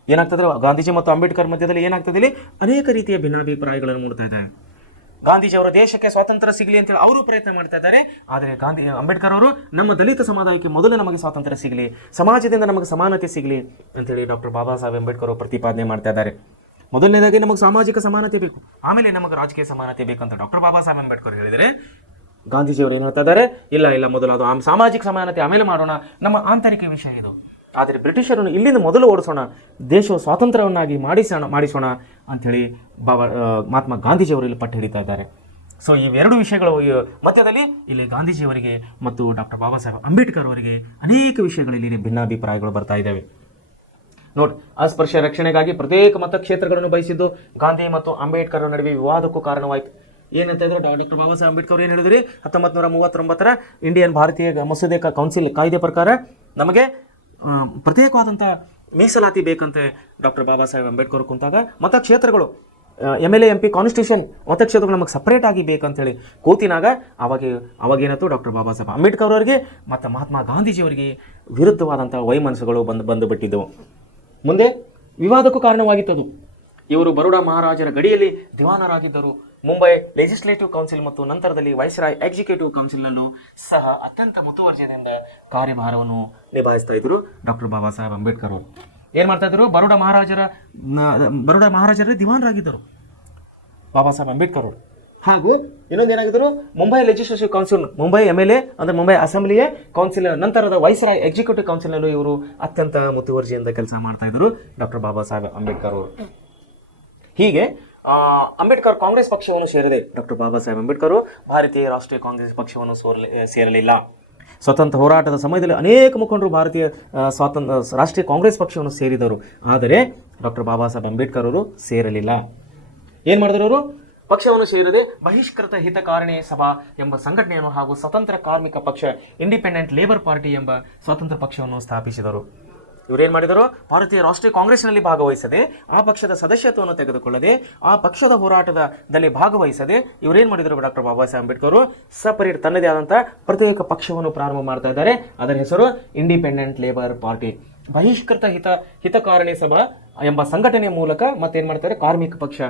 ಏನಾಗ್ತದೆ? ಗಾಂಧೀಜಿ ಮತ್ತು ಅಂಬೇಡ್ಕರ್ ಮಧ್ಯದಲ್ಲಿ ಏನಾಗ್ತದೆ? ಇಲ್ಲಿ ಅನೇಕ ರೀತಿಯ ಭಿನ್ನಾಭಿಪ್ರಾಯಗಳನ್ನು ಮೂಡ್ತಾ ಇದ್ದಾರೆ. ಗಾಂಧೀಜಿಯವರ ದೇಶಕ್ಕೆ ಸ್ವಾತಂತ್ರ್ಯ ಸಿಗಲಿ ಅಂತೇಳಿ ಅವರು ಪ್ರಯತ್ನ ಮಾಡ್ತಾ ಇದ್ದಾರೆ. ಆದರೆ ಅಂಬೇಡ್ಕರ್ ಅವರು ನಮ್ಮ ದಲಿತ ಸಮುದಾಯಕ್ಕೆ ಮೊದಲು ನಮಗೆ ಸ್ವಾತಂತ್ರ್ಯ ಸಿಗಲಿ, ಸಮಾಜದಿಂದ ನಮಗೆ ಸಮಾನತೆ ಸಿಗಲಿ ಅಂತೇಳಿ ಡಾಕ್ಟರ್ ಬಾಬಾ ಸಾಹೇಬ್ ಅಂಬೇಡ್ಕರ್ ಅವರು ಪ್ರತಿಪಾದನೆ ಮಾಡ್ತಾ ಇದ್ದಾರೆ. ಮೊದಲನೇದಾಗಿ ನಮಗೆ ಸಾಮಾಜಿಕ ಸಮಾನತೆ ಬೇಕು, ಆಮೇಲೆ ನಮಗೆ ರಾಜಕೀಯ ಸಮಾನತೆ ಬೇಕಂತ ಡಾಕ್ಟರ್ ಬಾಬಾ ಸಾಹೇಬ್ ಅಂಬೇಡ್ಕರ್ ಹೇಳಿದರೆ, ಗಾಂಧೀಜಿಯವರು ಏನು ಹೇಳ್ತಾ ಇದ್ದಾರೆ, ಇಲ್ಲ ಮೊದಲು ಅದು ಸಾಮಾಜಿಕ ಸಮಾನತೆ ಆಮೇಲೆ ಮಾಡೋಣ, ನಮ್ಮ ಆಂತರಿಕ ವಿಷಯ ಇದು. ಆದರೆ ಬ್ರಿಟಿಷರನ್ನು ಇಲ್ಲಿಂದ ಮೊದಲು ಓಡಿಸೋಣ, ದೇಶವು ಸ್ವಾತಂತ್ರ್ಯವನ್ನಾಗಿ ಮಾಡಿಸೋಣ ಅಂಥೇಳಿ ಮಹಾತ್ಮ ಗಾಂಧೀಜಿಯವರು ಇಲ್ಲಿ ಪಟ್ಟು ಹಿಡಿತಾ ಇದ್ದಾರೆ. ಸೊ ಇವೆರಡು ವಿಷಯಗಳು ಮಧ್ಯದಲ್ಲಿ ಇಲ್ಲಿ ಗಾಂಧೀಜಿಯವರಿಗೆ ಮತ್ತು ಡಾಕ್ಟರ್ ಬಾಬಾ ಸಾಹೇಬ್ ಅಂಬೇಡ್ಕರ್ ಅವರಿಗೆ ಅನೇಕ ವಿಷಯಗಳಲ್ಲಿ ಭಿನ್ನಾಭಿಪ್ರಾಯಗಳು ಬರ್ತಾ ಇದ್ದಾವೆ. ನೋಡಿ, ಅಸ್ಪೃಶ್ಯ ರಕ್ಷಣೆಗಾಗಿ ಪ್ರತ್ಯೇಕ ಮತಕ್ಷೇತ್ರಗಳನ್ನು ಬಯಸಿದ್ದು ಗಾಂಧಿ ಮತ್ತು ಅಂಬೇಡ್ಕರ್ ನಡುವೆ ವಿವಾದಕ್ಕೂ ಕಾರಣವಾಯಿತು. ಏನಂತ ಇದ್ರೆ ಡಾಕ್ಟರ್ ಬಾಬಾ ಸಾಹೇಬ್ ಅಂಬೇಡ್ಕರ್ ಏನು ಹೇಳಿದ್ರಿ, 1939 ಇಂಡಿಯನ್ ಭಾರತೀಯ ಮಸೂದೆ ಕೌನ್ಸಿಲ್ ಕಾಯ್ದೆ ಪ್ರಕಾರ ನಮಗೆ ಪ್ರತ್ಯೇಕವಾದಂಥ ಮೀಸಲಾತಿ ಬೇಕಂತೆ ಡಾಕ್ಟರ್ ಬಾಬಾ ಸಾಹೇಬ್ ಅಂಬೇಡ್ಕರ್ ಕುಂತಾಗ ಮತಕ್ಷೇತ್ರಗಳು MLA MP ಕಾನ್ಸ್ಟಿಟ್ಯೂಷನ್ ಮತಕ್ಷೇತ್ರಗಳು ನಮಗೆ ಸಪ್ರೇಟ್ ಆಗಿ ಬೇಕಂತೇಳಿ ಕೂತಿನಾಗ ಅವಾಗೇನಾಯ್ತು, ಡಾಕ್ಟರ್ ಬಾಬಾ ಸಾಹೇಬ್ ಅಂಬೇಡ್ಕರ್ ಅವರಿಗೆ ಮತ್ತು ಮಹಾತ್ಮ ಗಾಂಧೀಜಿಯವರಿಗೆ ವಿರುದ್ಧವಾದಂಥ ವೈಮನಸ್ಸುಗಳು ಬಂದು ಬಿಟ್ಟಿದ್ದವು. ಮುಂದೆ ವಿವಾದಕ್ಕೂ ಕಾರಣವಾಗಿತ್ತದು. ಇವರು ಬರೋಡಾ ಮಹಾರಾಜರ ಗಡಿಯಲ್ಲಿ ದಿವಾನರಾಗಿದ್ದರು. ಮುಂಬೈ ಲೆಜಿಸ್ಲೇಟಿವ್ ಕೌನ್ಸಿಲ್ ಮತ್ತು ನಂತರದಲ್ಲಿ ವೈಸ್ರಾಯ್ ಎಕ್ಸಿಕ್ಯೂಟಿವ್ ಕೌನ್ಸಿಲ್ನಲ್ಲೂ ಸಹ ಅತ್ಯಂತ ಮುತುವರ್ಜಿಯಿಂದ ಕಾರ್ಯಭಾರವನ್ನು ನಿಭಾಯಿಸ್ತಾ ಇದ್ರು ಡಾಕ್ಟರ್ ಬಾಬಾ ಸಾಹೇಬ್ ಅಂಬೇಡ್ಕರ್ ಅವರು. ಏನು ಮಾಡ್ತಾ ಇದ್ರು, ಬರೋಡಾ ಮಹಾರಾಜರ ದಿವಾನರಾಗಿದ್ದರು ಬಾಬಾ ಸಾಹೇಬ್ ಅಂಬೇಡ್ಕರ್ ಅವರು. ಹಾಗೂ ಇನ್ನೊಂದೇನಾಗಿದ್ದರು, Mumbai legislative council, Mumbai MLA ಅಂದರೆ ಮುಂಬೈ ಅಸೆಂಬ್ಲಿಯ ಕೌನ್ಸಿಲ್, ನಂತರದ ವೈಸ್ರಾಯ್ ಎಕ್ಸಿಕ್ಯೂಟಿವ್ ಕೌನ್ಸಿಲ್ನಲ್ಲೂ ಇವರು ಅತ್ಯಂತ ಮುತುವರ್ಜಿಯಿಂದ ಕೆಲಸ ಮಾಡ್ತಾ ಇದ್ರು ಡಾಕ್ಟರ್ ಬಾಬಾ ಸಾಹೇಬ್ ಅಂಬೇಡ್ಕರ್ ಅವರು. ಹೀಗೆ ಅಂಬೇಡ್ಕರ್ ಕಾಂಗ್ರೆಸ್ ಪಕ್ಷವನ್ನು ಸೇರಿದೆ. ಡಾಕ್ಟರ್ ಬಾಬಾ ಸಾಹೇಬ್ ಅಂಬೇಡ್ಕರ್ ಭಾರತೀಯ ರಾಷ್ಟ್ರೀಯ ಕಾಂಗ್ರೆಸ್ ಪಕ್ಷವನ್ನು ಸೇರಲಿಲ್ಲ. ಸ್ವತಂತ್ರ ಹೋರಾಟದ ಸಮಯದಲ್ಲಿ ಅನೇಕ ಮುಖಂಡರು ಭಾರತೀಯ ರಾಷ್ಟ್ರೀಯ ಕಾಂಗ್ರೆಸ್ ಪಕ್ಷವನ್ನು ಸೇರಿದರು. ಆದರೆ ಡಾಕ್ಟರ್ ಬಾಬಾ ಸಾಹೇಬ್ ಅಂಬೇಡ್ಕರ್ ಅವರು ಸೇರಲಿಲ್ಲ. ಏನು ಮಾಡಿದ್ರು ಅವರು, ಪಕ್ಷವನ್ನು ಸೇರದೆ ಬಹಿಷ್ಕೃತ ಹಿತಕಾರಣಿ ಸಭಾ ಎಂಬ ಸಂಘಟನೆಯನ್ನು ಹಾಗೂ ಸ್ವತಂತ್ರ ಕಾರ್ಮಿಕ ಪಕ್ಷ ಇಂಡಿಪೆಂಡೆಂಟ್ ಲೇಬರ್ ಪಾರ್ಟಿ ಎಂಬ ಸ್ವತಂತ್ರ ಪಕ್ಷವನ್ನು ಸ್ಥಾಪಿಸಿದರು. ಇವರೇನು ಮಾಡಿದರು, ಭಾರತೀಯ ರಾಷ್ಟ್ರೀಯ ಕಾಂಗ್ರೆಸ್ನಲ್ಲಿ ಭಾಗವಹಿಸದೆ, ಆ ಪಕ್ಷದ ಸದಸ್ಯತ್ವವನ್ನು ತೆಗೆದುಕೊಳ್ಳದೆ, ಆ ಪಕ್ಷದ ಹೋರಾಟದಲ್ಲಿ ಭಾಗವಹಿಸದೆ ಇವರೇನು ಮಾಡಿದರು, ಡಾಕ್ಟರ್ ಬಾಬಾ ಸಾಹೇಬ್ ಅಂಬೇಡ್ಕರ್ ಸಪರೇಟ್ ತನ್ನದೇ ಆದಂಥ ಪ್ರತ್ಯೇಕ ಪಕ್ಷವನ್ನು ಪ್ರಾರಂಭ ಮಾಡ್ತಾ ಇದ್ದಾರೆ. ಅದರ ಹೆಸರು ಇಂಡಿಪೆಂಡೆಂಟ್ ಲೇಬರ್ ಪಾರ್ಟಿ. ಬಹಿಷ್ಕೃತ ಹಿತಕಾರಣಿ ಸಭಾ ಎಂಬ ಸಂಘಟನೆಯ ಮೂಲಕ ಮತ್ತೇನು ಮಾಡ್ತಾರೆ, ಕಾರ್ಮಿಕ ಪಕ್ಷ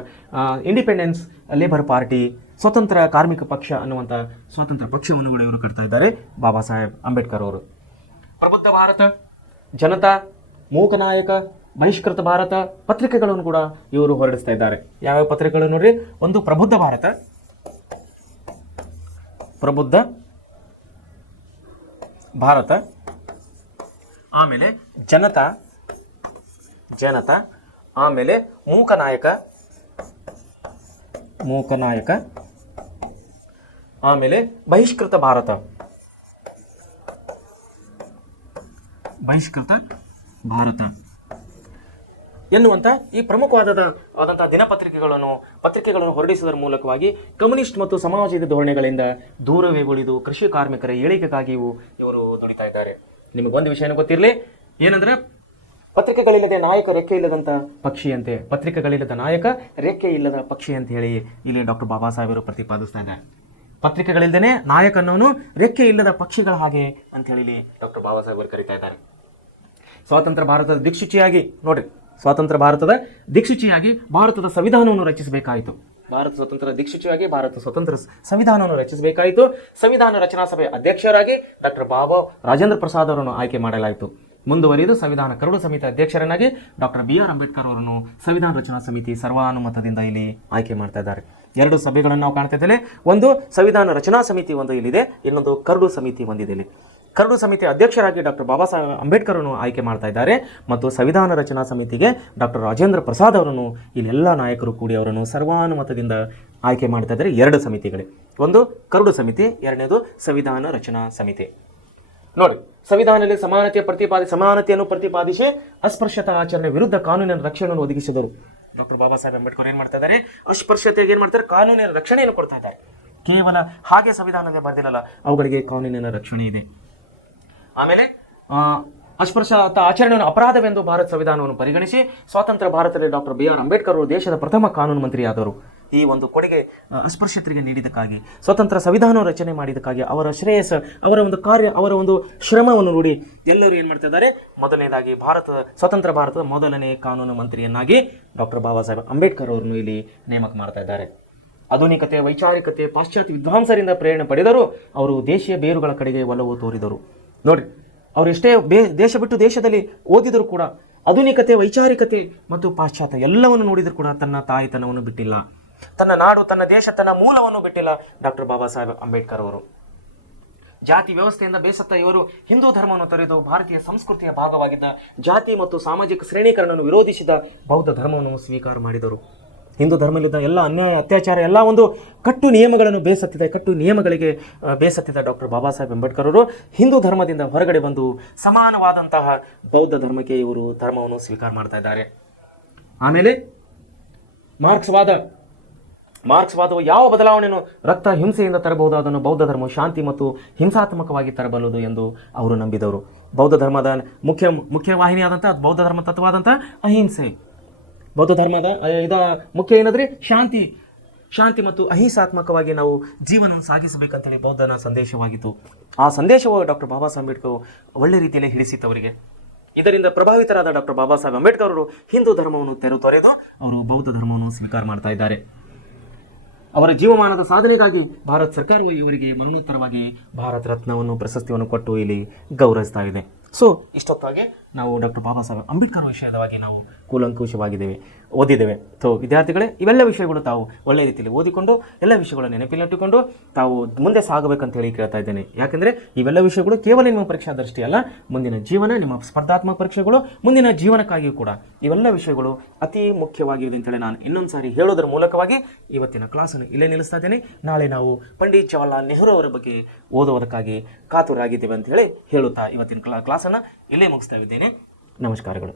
ಇಂಡಿಪೆಂಡೆನ್ಸ್ ಲೇಬರ್ ಪಾರ್ಟಿ, ಸ್ವತಂತ್ರ ಕಾರ್ಮಿಕ ಪಕ್ಷ ಅನ್ನುವಂಥ ಸ್ವತಂತ್ರ ಪಕ್ಷವನ್ನು ಕೂಡ ಇವರು ಕಟ್ತಾ ಇದ್ದಾರೆ ಬಾಬಾ ಸಾಹೇಬ್ ಅಂಬೇಡ್ಕರ್ ಅವರು. ಪ್ರಬುದ್ಧ ಭಾರತ, ಜನತಾ, ಮೂಕನಾಯಕ, ಬಹಿಷ್ಕೃತ ಭಾರತ ಪತ್ರಿಕೆಗಳನ್ನು ಕೂಡ ಇವರು ಹೊರಡಿಸ್ತಾ ಇದ್ದಾರೆ. ಯಾವ್ಯಾವ ಪತ್ರಿಕೆಗಳು ನೋಡ್ರಿ, ಒಂದು ಪ್ರಬುದ್ಧ ಭಾರತ, ಆಮೇಲೆ ಜನತಾ, ಆಮೇಲೆ ಮೂಕನಾಯಕ, ಆಮೇಲೆ ಬಹಿಷ್ಕೃತ ಭಾರತ ಎನ್ನುವಂಥ ಈ ಪ್ರಮುಖವಾದಂತಹ ಪತ್ರಿಕೆಗಳನ್ನು ಹೊರಡಿಸುವುದರ ಮೂಲಕವಾಗಿ ಕಮ್ಯುನಿಸ್ಟ್ ಮತ್ತು ಸಮಾಜದ ಧೋರಣೆಗಳಿಂದ ದೂರವೇ ಉಳಿದು ಕೃಷಿ ಕಾರ್ಮಿಕರ ಏಳಿಗೆಗಾಗಿಯೂ ಇವರು ದುಡಿತಾ ಇದ್ದಾರೆ. ನಿಮಗೊಂದು ವಿಷಯನೂ ಗೊತ್ತಿರಲಿ, ಏನಂದ್ರೆ ಪತ್ರಿಕೆಗಳಿಲ್ಲದೆ ನಾಯಕ ರೆಕ್ಕೆ ಇಲ್ಲದಂಥ ಪಕ್ಷಿಯಂತೆ, ಪತ್ರಿಕೆಗಳಿಲ್ಲದ ನಾಯಕ ರೆಕ್ಕೆ ಇಲ್ಲದ ಪಕ್ಷಿ ಅಂತ ಹೇಳಿ ಇಲ್ಲಿ ಡಾಕ್ಟರ್ ಬಾಬಾ ಸಾಹೇಬರು ಪ್ರತಿಪಾದಿಸ್ತಾ ಇದ್ದಾರೆ. ಪತ್ರಿಕೆಗಳಿಲ್ಲದೇ ನಾಯಕನವನು ರೆಕ್ಕೆ ಇಲ್ಲದ ಪಕ್ಷಿಗಳ ಹಾಗೆ ಅಂತ ಹೇಳಿ ಡಾಕ್ಟರ್ ಬಾಬಾ ಸಾಹೇಬರು ಕರೀತಾ ಇದ್ದಾರೆ. ಸ್ವಾತಂತ್ರ್ಯ ಭಾರತದ ದಿಕ್ಸೂಚಿಯಾಗಿ ನೋಡ್ರಿ, ಸ್ವಾತಂತ್ರ್ಯ ಭಾರತದ ದಿಕ್ಸೂಚಿಯಾಗಿ ಭಾರತದ ಸಂವಿಧಾನವನ್ನು ರಚಿಸಬೇಕಾಯಿತು. ಭಾರತ ಸ್ವತಂತ್ರ ಸಂವಿಧಾನವನ್ನು ರಚಿಸಬೇಕಾಯಿತು. ಸಂವಿಧಾನ ರಚನಾ ಸಭೆ ಅಧ್ಯಕ್ಷರಾಗಿ ಡಾಕ್ಟರ್ ಬಾಬಾ ರಾಜೇಂದ್ರ ಪ್ರಸಾದ್ ಅವರನ್ನು ಆಯ್ಕೆ ಮಾಡಲಾಯಿತು. ಮುಂದುವರಿದು ಸಂವಿಧಾನ ಕರಡು ಸಮಿತಿ ಅಧ್ಯಕ್ಷರನ್ನಾಗಿ ಡಾಕ್ಟರ್ BR ಅಂಬೇಡ್ಕರ್ ಅವರನ್ನು ಸಂವಿಧಾನ ರಚನಾ ಸಮಿತಿ ಸರ್ವಾನುಮತದಿಂದ ಇಲ್ಲಿ ಆಯ್ಕೆ ಮಾಡ್ತಾ ಇದ್ದಾರೆ. ಎರಡು ಸಭೆಗಳನ್ನು ನಾವು ಕಾಣ್ತಾ ಇದ್ದೇವೆ. ಒಂದು ಸಂವಿಧಾನ ರಚನಾ ಸಮಿತಿ ಒಂದು ಇಲ್ಲಿದೆ, ಇನ್ನೊಂದು ಕರಡು ಸಮಿತಿ ಒಂದಿದೆ ಇಲ್ಲಿ. ಕರಡು ಸಮಿತಿ ಅಧ್ಯಕ್ಷರಾಗಿ ಡಾಕ್ಟರ್ ಬಾಬಾ ಸಾಹೇಬ್ ಅಂಬೇಡ್ಕರ್ ಅವರನ್ನು ಆಯ್ಕೆ ಮಾಡ್ತಾ ಇದ್ದಾರೆ ಮತ್ತು ಸಂವಿಧಾನ ರಚನಾ ಸಮಿತಿಗೆ ಡಾಕ್ಟರ್ ರಾಜೇಂದ್ರ ಪ್ರಸಾದ್ ಅವರನ್ನು ಇಲ್ಲೆಲ್ಲ ನಾಯಕರು ಕೂಡಿ ಅವರನ್ನು ಸರ್ವಾನುಮತದಿಂದ ಆಯ್ಕೆ ಮಾಡ್ತಾ ಇದ್ದಾರೆ. ಎರಡು ಸಮಿತಿಗಳೇ, ಒಂದು ಕರಡು ಸಮಿತಿ, ಎರಡನೇದು ಸಂವಿಧಾನ ರಚನಾ ಸಮಿತಿ. ನೋಡಿ, ಸಂವಿಧಾನದಲ್ಲಿ ಸಮಾನತೆಯನ್ನು ಪ್ರತಿಪಾದಿಸಿ ಅಸ್ಪೃಶ್ಯತಾ ಆಚರಣೆ ವಿರುದ್ಧ ಕಾನೂನಿನ ರಕ್ಷಣೆಯನ್ನು ಒದಗಿಸಿದರು. ಡಾಕ್ಟರ್ ಬಾಬಾ ಸಾಹೇಬ್ ಅಂಬೇಡ್ಕರ್ ಏನ್ ಮಾಡ್ತಾ ಇದ್ದಾರೆ, ಅಸ್ಪೃಶ್ಯತೆಗೆ ಏನ್ ಮಾಡ್ತಾರೆ, ಕಾನೂನಿನ ರಕ್ಷಣೆಯನ್ನು ಕೊಡ್ತಾ ಇದ್ದಾರೆ. ಕೇವಲ ಹಾಗೆ ಸಂವಿಧಾನದಲ್ಲಿ ಬರ್ದಿಲ್ಲಲ್ಲ, ಅವುಗಳಿಗೆ ಕಾನೂನಿನ ರಕ್ಷಣೆ ಇದೆ. ಆಮೇಲೆ ಅಸ್ಪೃಶ್ಯತಾ ಆಚರಣೆಯನ್ನು ಅಪರಾಧವೆಂದು ಭಾರತ ಸಂವಿಧಾನವನ್ನು ಪರಿಗಣಿಸಿ ಸ್ವಾತಂತ್ರ್ಯ ಭಾರತದಲ್ಲಿ ಡಾಕ್ಟರ್ BR ಅಂಬೇಡ್ಕರ್ ಅವರು ದೇಶದ ಪ್ರಥಮ ಕಾನೂನು ಮಂತ್ರಿಯಾದವರು. ಈ ಒಂದು ಕೊಡುಗೆ ಅಸ್ಪೃಶ್ಯತೆಗೆ ನೀಡಿದ್ದಕ್ಕಾಗಿ, ಸ್ವತಂತ್ರ ಸಂವಿಧಾನ ರಚನೆ ಮಾಡಿದ್ದಕ್ಕಾಗಿ, ಅವರ ಶ್ರೇಯಸ್ಸು, ಅವರ ಒಂದು ಕಾರ್ಯ, ಅವರ ಒಂದು ಶ್ರಮವನ್ನು ನೋಡಿ ಎಲ್ಲರೂ ಏನು ಮಾಡ್ತಾ ಇದ್ದಾರೆ, ಮೊದಲನೇದಾಗಿ ಸ್ವತಂತ್ರ ಭಾರತದ ಮೊದಲನೇ ಕಾನೂನು ಮಂತ್ರಿಯನ್ನಾಗಿ ಡಾಕ್ಟರ್ ಬಾಬಾ ಸಾಹೇಬ್ ಅಂಬೇಡ್ಕರ್ ಅವರನ್ನು ಇಲ್ಲಿ ನೇಮಕ ಮಾಡ್ತಾ ಇದ್ದಾರೆ. ಆಧುನಿಕತೆ, ವೈಚಾರಿಕತೆ, ಪಾಶ್ಚಾತ್ಯ ವಿದ್ವಾಂಸರಿಂದ ಪ್ರೇರಣೆ ಪಡೆದರೂ ಅವರು ದೇಶೀಯ ಬೇರುಗಳ ಕಡೆಗೆ ಒಲವು ತೋರಿದರು. ನೋಡ್ರಿ, ಅವರು ಎಷ್ಟೇ ದೇಶ ಬಿಟ್ಟು ದೇಶದಲ್ಲಿ ಓದಿದರೂ ಕೂಡ ಆಧುನಿಕತೆ, ವೈಚಾರಿಕತೆ ಮತ್ತು ಪಾಶ್ಚಾತ್ಯ ಎಲ್ಲವನ್ನು ನೋಡಿದರೂ ಕೂಡ ತನ್ನ ತಾಯಿತನವನ್ನು ಬಿಟ್ಟಿಲ್ಲ, ತನ್ನ ನಾಡು, ತನ್ನ ದೇಶ, ತನ್ನ ಮೂಲವನ್ನು ಬಿಟ್ಟಿಲ್ಲ ಡಾಕ್ಟರ್ ಬಾಬಾ ಸಾಹೇಬ್ ಅಂಬೇಡ್ಕರ್ ಅವರು. ಜಾತಿ ವ್ಯವಸ್ಥೆಯಿಂದ ಬೇಸತ್ತ ಇವರು ಹಿಂದೂ ಧರ್ಮವನ್ನು ತೊರೆದು ಭಾರತೀಯ ಸಂಸ್ಕೃತಿಯ ಭಾಗವಾಗಿದ್ದ ಜಾತಿ ಮತ್ತು ಸಾಮಾಜಿಕ ಶ್ರೇಣೀಕರಣವನ್ನು ವಿರೋಧಿಸಿದ ಬೌದ್ಧ ಧರ್ಮವನ್ನು ಸ್ವೀಕಾರ ಮಾಡಿದರು. ಹಿಂದೂ ಧರ್ಮದಲ್ಲಿದ್ದ ಎಲ್ಲ ಅನ್ಯಾಯ, ಅತ್ಯಾಚಾರ, ಎಲ್ಲ ಒಂದು ಕಟ್ಟು ನಿಯಮಗಳಿಗೆ ಬೇಸತ್ತಿದ್ದ ಡಾಕ್ಟರ್ ಬಾಬಾ ಸಾಹೇಬ್ ಅಂಬೇಡ್ಕರ್ ಅವರು ಹಿಂದೂ ಧರ್ಮದಿಂದ ಹೊರಗಡೆ ಬಂದು ಸಮಾನವಾದಂತಹ ಬೌದ್ಧ ಧರ್ಮಕ್ಕೆ ಇವರು ಧರ್ಮವನ್ನು ಸ್ವೀಕಾರ ಮಾಡ್ತಾ ಇದ್ದಾರೆ. ಆಮೇಲೆ ಮಾರ್ಕ್ಸ್ವಾದವು ಯಾವ ಬದಲಾವಣೆಯನ್ನು ರಕ್ತ ಹಿಂಸೆಯಿಂದ ತರಬಹುದು, ಅದನ್ನು ಬೌದ್ಧ ಧರ್ಮ ಶಾಂತಿ ಮತ್ತು ಹಿಂಸಾತ್ಮಕವಾಗಿ ತರಬಲ್ಲದು ಎಂದು ಅವರು ನಂಬಿದವರು. ಬೌದ್ಧ ಧರ್ಮದ ಮುಖ್ಯವಾಹಿನಿಯಾದಂಥ ಬೌದ್ಧ ಧರ್ಮ ತತ್ವವಾದಂಥ ಅಹಿಂಸೆ. ಬೌದ್ಧ ಧರ್ಮದ ಮುಖ್ಯ ಏನಂದ್ರೆ ಶಾಂತಿ ಮತ್ತು ಅಹಿಂಸಾತ್ಮಕವಾಗಿ ನಾವು ಜೀವನವನ್ನು ಸಾಗಿಸಬೇಕಂತೇಳಿ ಬೌದ್ಧನ ಸಂದೇಶವಾಗಿತ್ತು. ಆ ಸಂದೇಶವು ಡಾಕ್ಟರ್ ಬಾಬಾ ಸಾಹೇಬ್ ಅಂಬೇಡ್ಕರ್ ಒಳ್ಳೆ ರೀತಿಯಲ್ಲಿ ಹಿಡಿಸಿತ್ತು ಅವರಿಗೆ. ಇದರಿಂದ ಪ್ರಭಾವಿತರಾದ ಡಾಕ್ಟರ್ ಬಾಬಾ ಸಾಹೇಬ್ ಅಂಬೇಡ್ಕರ್ ಅವರು ಹಿಂದೂ ಧರ್ಮವನ್ನು ತೊರೆದು ಅವರು ಬೌದ್ಧ ಧರ್ಮವನ್ನು ಸ್ವೀಕಾರ ಮಾಡ್ತಾ ಇದ್ದಾರೆ. ಅವರ ಜೀವಮಾನದ ಸಾಧನೆಗಾಗಿ ಭಾರತ ಸರ್ಕಾರವು ಇವರಿಗೆ ಮರಣೋತ್ತರವಾಗಿ ಭಾರತ ರತ್ನವನ್ನು, ಪ್ರಶಸ್ತಿಯನ್ನು ಕೊಟ್ಟು ಇಲ್ಲಿ ಗೌರವಿಸ್ತಾ ಇದೆ. ಸೊ ಇಷ್ಟೊತ್ತಾಗಿ ನಾವು ಡಾಕ್ಟರ್ ಬಾಬಾ ಸಾಹೇಬ್ ಅಂಬೇಡ್ಕರ್ ವಿಷಯದವಾಗಿ ನಾವು ಕೂಲಂಕುಷವಾಗಿದ್ದೇವೆ, ಓದಿದ್ದೇವೆ. ಸೊ ವಿದ್ಯಾರ್ಥಿಗಳೇ, ಇವೆಲ್ಲ ವಿಷಯಗಳು ತಾವು ಒಳ್ಳೆಯ ರೀತಿಯಲ್ಲಿ ಓದಿಕೊಂಡು ಎಲ್ಲ ವಿಷಯಗಳನ್ನು ನೆನಪಿನಟ್ಟಿಕೊಂಡು ತಾವು ಮುಂದೆ ಸಾಗಬೇಕಂತ ಹೇಳಿ ಕೇಳ್ತಾ ಇದ್ದೇನೆ. ಯಾಕೆಂದರೆ ಇವೆಲ್ಲ ವಿಷಯಗಳು ಕೇವಲ ನಿಮ್ಮ ಪರೀಕ್ಷಾ ದೃಷ್ಟಿ ಅಲ್ಲ, ಮುಂದಿನ ಜೀವನ, ನಿಮ್ಮ ಸ್ಪರ್ಧಾತ್ಮಕ ಪರೀಕ್ಷೆಗಳು, ಮುಂದಿನ ಜೀವನಕ್ಕಾಗಿಯೂ ಕೂಡ ಇವೆಲ್ಲ ವಿಷಯಗಳು ಅತಿ ಮುಖ್ಯವಾಗಿವೆ ಅಂತೇಳಿ ನಾನು ಇನ್ನೊಂದು ಸಾರಿ ಹೇಳೋದರ ಮೂಲಕವಾಗಿ ಇವತ್ತಿನ ಕ್ಲಾಸನ್ನು ಇಲ್ಲೇ ನಿಲ್ಲಿಸ್ತಾ ಇದ್ದೇನೆ. ನಾಳೆ ನಾವು ಪಂಡಿತ್ ಜವಾಹರ್ಲಾಲ್ ನೆಹರು ಅವರ ಬಗ್ಗೆ ಓದುವುದಕ್ಕಾಗಿ ಕಾತುರಾಗಿದ್ದೇವೆ ಅಂತ ಹೇಳಿ ಹೇಳುತ್ತಾ ಇವತ್ತಿನ ಕ್ಲಾಸನ್ನು ಇಲ್ಲೇ ಮುಗಿಸ್ತಾ ಇದ್ದೇನೆ. ನಮಸ್ಕಾರಗಳು.